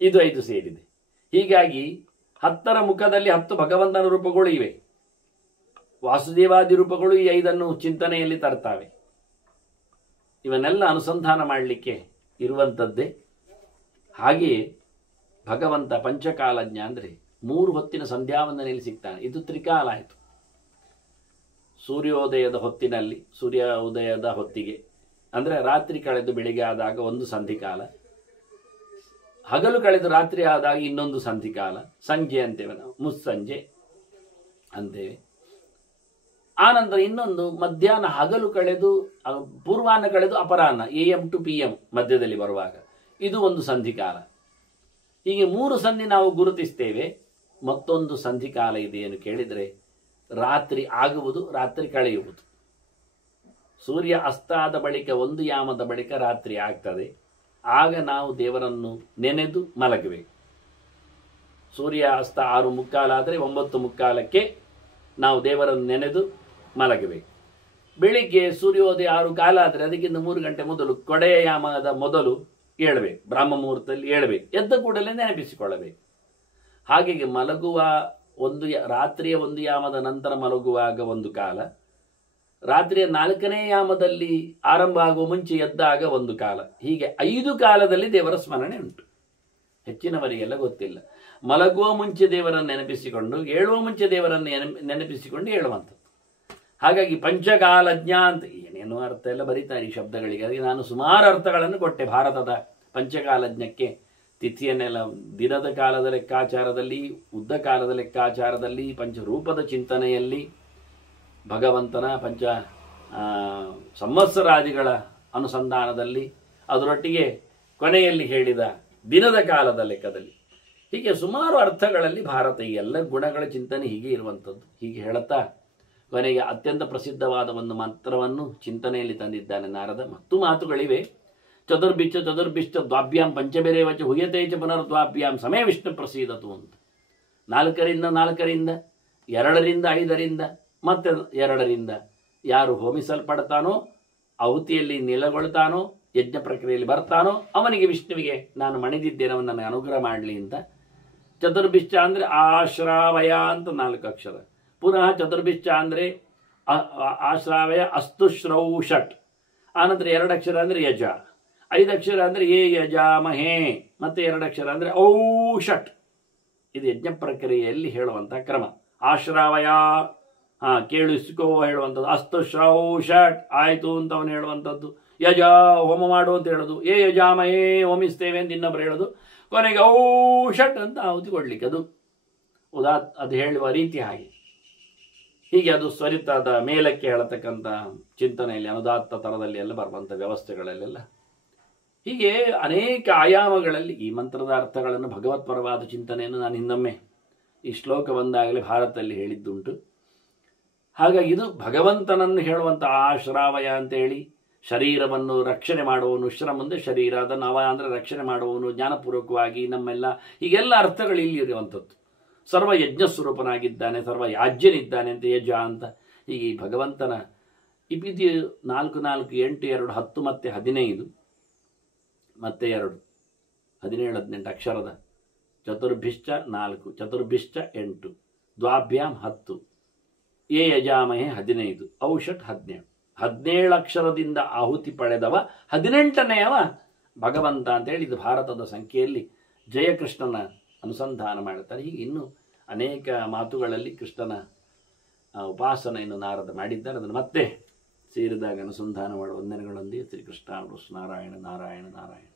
ಇದು 5 ಸೇರಿದೆ. ಹೀಗಾಗಿ 10ರ ಮುಖದಲ್ಲಿ 10 ಭಗವಂತನ ರೂಪಗಳು ಇವೆ. ವಾಸುದೇವಾದಿ ರೂಪಗಳು ಈ 5 ಚಿಂತನೆಯಲ್ಲಿ ತರ್ತಾವೆ. ಇವನ್ನೆಲ್ಲ ಅನುಸಂಧಾನ ಮಾಡಲಿಕ್ಕೆ ಇರುವಂಥದ್ದೇ. ಹಾಗೆಯೇ ಭಗವಂತ ಪಂಚಕಾಲಜ್ಞ ಅಂದರೆ 3 ಹೊತ್ತಿನ ಸಂಧ್ಯಾವಂದನೆಯಲ್ಲಿ ಸಿಗ್ತಾನೆ. ಇದು ತ್ರಿಕಾಲ ಆಯಿತು. ಸೂರ್ಯೋದಯದ ಹೊತ್ತಿನಲ್ಲಿ, ಸೂರ್ಯ ಉದಯದ ಹೊತ್ತಿಗೆ ಅಂದರೆ ರಾತ್ರಿ ಕಳೆದು ಬೆಳಿಗ್ಗೆ ಆದಾಗ ಒಂದು ಸಂಧಿಕಾಲ, ಹಗಲು ಕಳೆದು ರಾತ್ರಿ ಆದಾಗ ಇನ್ನೊಂದು ಸಂಧಿಕಾಲ, ಸಂಜೆ ಅಂತೇವೆ ನಾವು, ಮುಸ್ಸಂಜೆ ಅಂತೇವೆ. ಆನಂತರ ಇನ್ನೊಂದು ಮಧ್ಯಾಹ್ನ, ಹಗಲು ಕಳೆದು ಪೂರ್ವಾಹ್ನ ಕಳೆದು ಅಪರಾಹ್ನ, AM to PM ಮಧ್ಯದಲ್ಲಿ ಬರುವಾಗ, ಇದು ಒಂದು ಸಂಧಿಕಾಲ. ಹೀಗೆ 3 ಸಂಧಿ ನಾವು ಗುರುತಿಸ್ತೇವೆ. ಮತ್ತೊಂದು ಸಂಧಿಕಾಲ ಇದೆಯೇನು ಕೇಳಿದರೆ, ರಾತ್ರಿ ಆಗುವುದು, ರಾತ್ರಿ ಕಳೆಯುವುದು. ಸೂರ್ಯ ಅಸ್ತಾದ ಬಳಿಕ 1 ಯಾಮದ ಬಳಿಕ ರಾತ್ರಿ ಆಗ್ತದೆ. ಆಗ ನಾವು ದೇವರನ್ನು ನೆನೆದು ಮಲಗಬೇಕು. ಸೂರ್ಯ ಅಸ್ತ 6:15 ಆದರೆ 9:15ಕ್ಕೆ ನಾವು ದೇವರನ್ನು ನೆನೆದು ಮಲಗಬೇಕು. ಬೆಳಿಗ್ಗೆ ಸೂರ್ಯೋದಯ 6 ಆದರೆ ಅದಕ್ಕಿಂತ 3 ಗಂಟೆ ಮೊದಲು, ಕೊಡೆಯ ಯಾಮದ ಮೊದಲು ಏಳಬೇಕು, ಬ್ರಾಹ್ಮ ಮುಹೂರ್ತದಲ್ಲಿ ಏಳಬೇಕು. ಎದ್ದ ಕೂಡಲೇ ನೆನಪಿಸಿಕೊಳ್ಳಬೇಕು. ಹಾಗೆ ಮಲಗುವ ರಾತ್ರಿಯ 1 ಯಾಮದ ನಂತರ ಮಲಗುವಾಗ ಒಂದು ಕಾಲ, ರಾತ್ರಿಯ 4ನೇ ಯಾಮದಲ್ಲಿ ಆರಂಭ ಆಗುವ ಮುಂಚೆ ಎದ್ದಾಗ ಒಂದು ಕಾಲ. ಹೀಗೆ 5 ಕಾಲದಲ್ಲಿ ದೇವರ ಸ್ಮರಣೆ ಉಂಟು. ಹೆಚ್ಚಿನವರಿಗೆಲ್ಲ ಗೊತ್ತಿಲ್ಲ. ಮಲಗುವ ಮುಂಚೆ ದೇವರನ್ನು ನೆನಪಿಸಿಕೊಂಡು, ಏಳುವ ಮುಂಚೆ ದೇವರನ್ನು ನೆನಪಿಸಿಕೊಂಡು ಹೇಳುವಂಥದ್ದು. ಹಾಗಾಗಿ ಪಂಚಕಾಲಜ್ಞ ಅಂತ ಏನೇನೋ ಅರ್ಥ ಎಲ್ಲ ಬರೀತಾರೆ ಈ ಶಬ್ದಗಳಿಗೆ. ಅದಕ್ಕೆ ನಾನು ಸುಮಾರು ಅರ್ಥಗಳನ್ನು ಕೊಟ್ಟೆ ಭಾರತದ ಪಂಚಕಾಲಜ್ಞಕ್ಕೆ. ತಿಥಿಯನ್ನೆಲ್ಲ ದಿನದ ಕಾಲದ ಲೆಕ್ಕಾಚಾರದಲ್ಲಿ, ಉದ್ದ ಕಾಲದ ಲೆಕ್ಕಾಚಾರದಲ್ಲಿ, ಪಂಚರೂಪದ ಚಿಂತನೆಯಲ್ಲಿ, ಭಗವಂತನ ಪಂಚ ಸಂವತ್ಸರಾದಿಗಳ ಅನುಸಂಧಾನದಲ್ಲಿ, ಅದರೊಟ್ಟಿಗೆ ಕೊನೆಯಲ್ಲಿ ಹೇಳಿದ ದಿನದ ಕಾಲದ ಲೆಕ್ಕದಲ್ಲಿ, ಹೀಗೆ ಸುಮಾರು ಅರ್ಥಗಳಲ್ಲಿ ಭಾರತ ಈ ಎಲ್ಲ ಗುಣಗಳ ಚಿಂತನೆ ಹೀಗೆ ಇರುವಂಥದ್ದು. ಹೀಗೆ ಹೇಳುತ್ತಾ ಕೊನೆಗೆ ಅತ್ಯಂತ ಪ್ರಸಿದ್ಧವಾದ ಒಂದು ಮಂತ್ರವನ್ನು ಚಿಂತನೆಯಲ್ಲಿ ತಂದಿದ್ದಾನೆ ನಾರದ. ಮತ್ತು ಮಾತುಗಳಿವೆ. ಚತುರ್ಭಿಷ್ಟ ದ್ವಾಭ್ಯಾಂ ಪಂಚಬೇರೇವಚ ಹುಯತೇಚ ಪುನರ್ದ್ವಾಭ್ಯಾಂ ಸಮೇ ವಿಷ್ಣು ಪ್ರಸೀದತು ಅಂತ. 4ರಿಂದ 2ರಿಂದ 5ರಿಂದ ಮತ್ತೆ 2ರಿಂದ ಯಾರು ಹೋಮಿಸಲ್ಪಡ್ತಾನೋ, ಆಹುತಿಯಲ್ಲಿ ನೆಲೆಗೊಳ್ತಾನೋ, ಯಜ್ಞ ಪ್ರಕ್ರಿಯೆಯಲ್ಲಿ ಬರ್ತಾನೋ, ಅವನಿಗೆ ವಿಷ್ಣುವಿಗೆ ನಾನು ಮಣಿದಿದ್ದೇನೆ, ಅವನನ್ನು ಅನುಗ್ರಹ ಮಾಡಲಿ ಅಂತ. ಚತುರ್ಭಿಷ್ಟ ಅಂದರೆ ಆಶ್ರಾವಯ ಅಂತ 4 ಅಕ್ಷರ. ಪುನಃ ಚತುರ್ಭಿಷ್ಟ ಅಂದರೆ ಆಶ್ರಾವಯ ಅಸ್ತು ಶ್ರೌ ಷಟ್. ಆನಂತರ 2 ಅಕ್ಷರ ಅಂದರೆ ಯಜ, 5 ಅಕ್ಷರ ಅಂದರೆ ಏ ಯಜಾಮಹೇ, ಮತ್ತೆ 2 ಅಕ್ಷರ ಅಂದರೆ ಔಷಟ್. ಇದು ಯಜ್ಞ ಪ್ರಕ್ರಿಯೆಯಲ್ಲಿ ಹೇಳುವಂತಹ ಕ್ರಮ. ಆಶ್ರಾವಯ ಕೇಳಿಸ್ಕೋ ಹೇಳುವಂಥದ್ದು, ಅಸ್ತು ಶ್ರೌ ಷಟ್ ಆಯಿತು ಅಂತ ಅವನು ಹೇಳುವಂಥದ್ದು. ಯಜ ಹೋಮ ಮಾಡು ಅಂತ ಹೇಳೋದು, ಏ ಯಜಾಮಹೇ ಹೋಮಿಸ್ತೇವೆ ಅಂತ ಇನ್ನೊಬ್ಬರು ಹೇಳೋದು, ಕೊನೆಗೆ ಔಷಟ್ ಅಂತ ಆಹುತಿ ಕೊಡ್ಲಿಕ್ಕೆ. ಅದು ಹೇಳುವ ರೀತಿ ಹಾಗೆ. ಹೀಗೆ ಅದು ಸ್ವರಿತದ ಮೇಲಕ್ಕೆ ಹೇಳತಕ್ಕಂಥ ಚಿಂತನೆಯಲ್ಲಿ, ಅನುದಾತ್ತ ಥರದಲ್ಲಿ ಎಲ್ಲ ಬರುವಂಥ ವ್ಯವಸ್ಥೆಗಳಲ್ಲೆಲ್ಲ ಹೀಗೆ ಅನೇಕ ಆಯಾಮಗಳಲ್ಲಿ ಈ ಮಂತ್ರದ ಅರ್ಥಗಳನ್ನು, ಭಗವತ್ಪರವಾದ ಚಿಂತನೆಯನ್ನು ನಾನು ಹಿಂದೊಮ್ಮೆ ಈ ಶ್ಲೋಕ ಬಂದಾಗಲೇ ಭಾರತದಲ್ಲಿ ಹೇಳಿದ್ದುಂಟು. ಹಾಗಾಗಿ ಇದು ಭಗವಂತನನ್ನು ಹೇಳುವಂಥ ಆಶ್ರಾವಯ ಅಂತೇಳಿ, ಶರೀರವನ್ನು ರಕ್ಷಣೆ ಮಾಡುವವನು, ಉಶ್ರ ಮುಂದೆ ಶರೀರ, ಅದನ್ನು ಅವ ಅಂದರೆ ರಕ್ಷಣೆ ಮಾಡುವವನು, ಜ್ಞಾನಪೂರ್ವಕವಾಗಿ ನಮ್ಮೆಲ್ಲ ಹೀಗೆಲ್ಲ ಅರ್ಥಗಳು ಇಲ್ಲಿ ಇರುವಂಥದ್ದು. ಸರ್ವ ಯಜ್ಞ ಸ್ವರೂಪನಾಗಿದ್ದಾನೆ, ಸರ್ವ ಯಾಜ್ಯನಿದ್ದಾನೆ ಅಂತ ಯಜ ಅಂತ. ಹೀಗೆ ಈ ಭಗವಂತನ ಇಪಿತಿ 4 4 8 2 10 ಮತ್ತು 15 ಮತ್ತೆ 2 17 18 ಅಕ್ಷರದ ಚತುರ್ಭಿಶ್ಚ 4 ಚತುರ್ಭಿಶ್ಚ 8 ದ್ವಾಭ್ಯಾಂ 10 ಏ ಯಜಾಮಹೆ 15 ಔಷಟ್ 17 17 ಅಕ್ಷರದಿಂದ ಆಹುತಿ ಪಡೆದವ 18ನೆಯವ ಭಗವಂತ ಅಂತೇಳಿ ಇದು ಭಾರತದ ಸಂಖ್ಯೆಯಲ್ಲಿ ಜಯಕೃಷ್ಣನ ಅನುಸಂಧಾನ ಮಾಡುತ್ತಾರೆ. ಹೀಗೆ ಇನ್ನೂ ಅನೇಕ ಮಾತುಗಳಲ್ಲಿ ಕೃಷ್ಣನ ಉಪಾಸನೆಯನ್ನು ನಾರದ ಮಾಡಿದ್ದಾರೆ. ಅದನ್ನು ಮತ್ತೆ ಸೇರಿದಾಗ ಅನುಸಂಧಾನ ಮಾಡುವ ವಂದನೆಗಳೊಂದಿಗೆ ಶ್ರೀಕೃಷ್ಣ ನಾರಾಯಣ ನಾರಾಯಣ ನಾರಾಯಣ.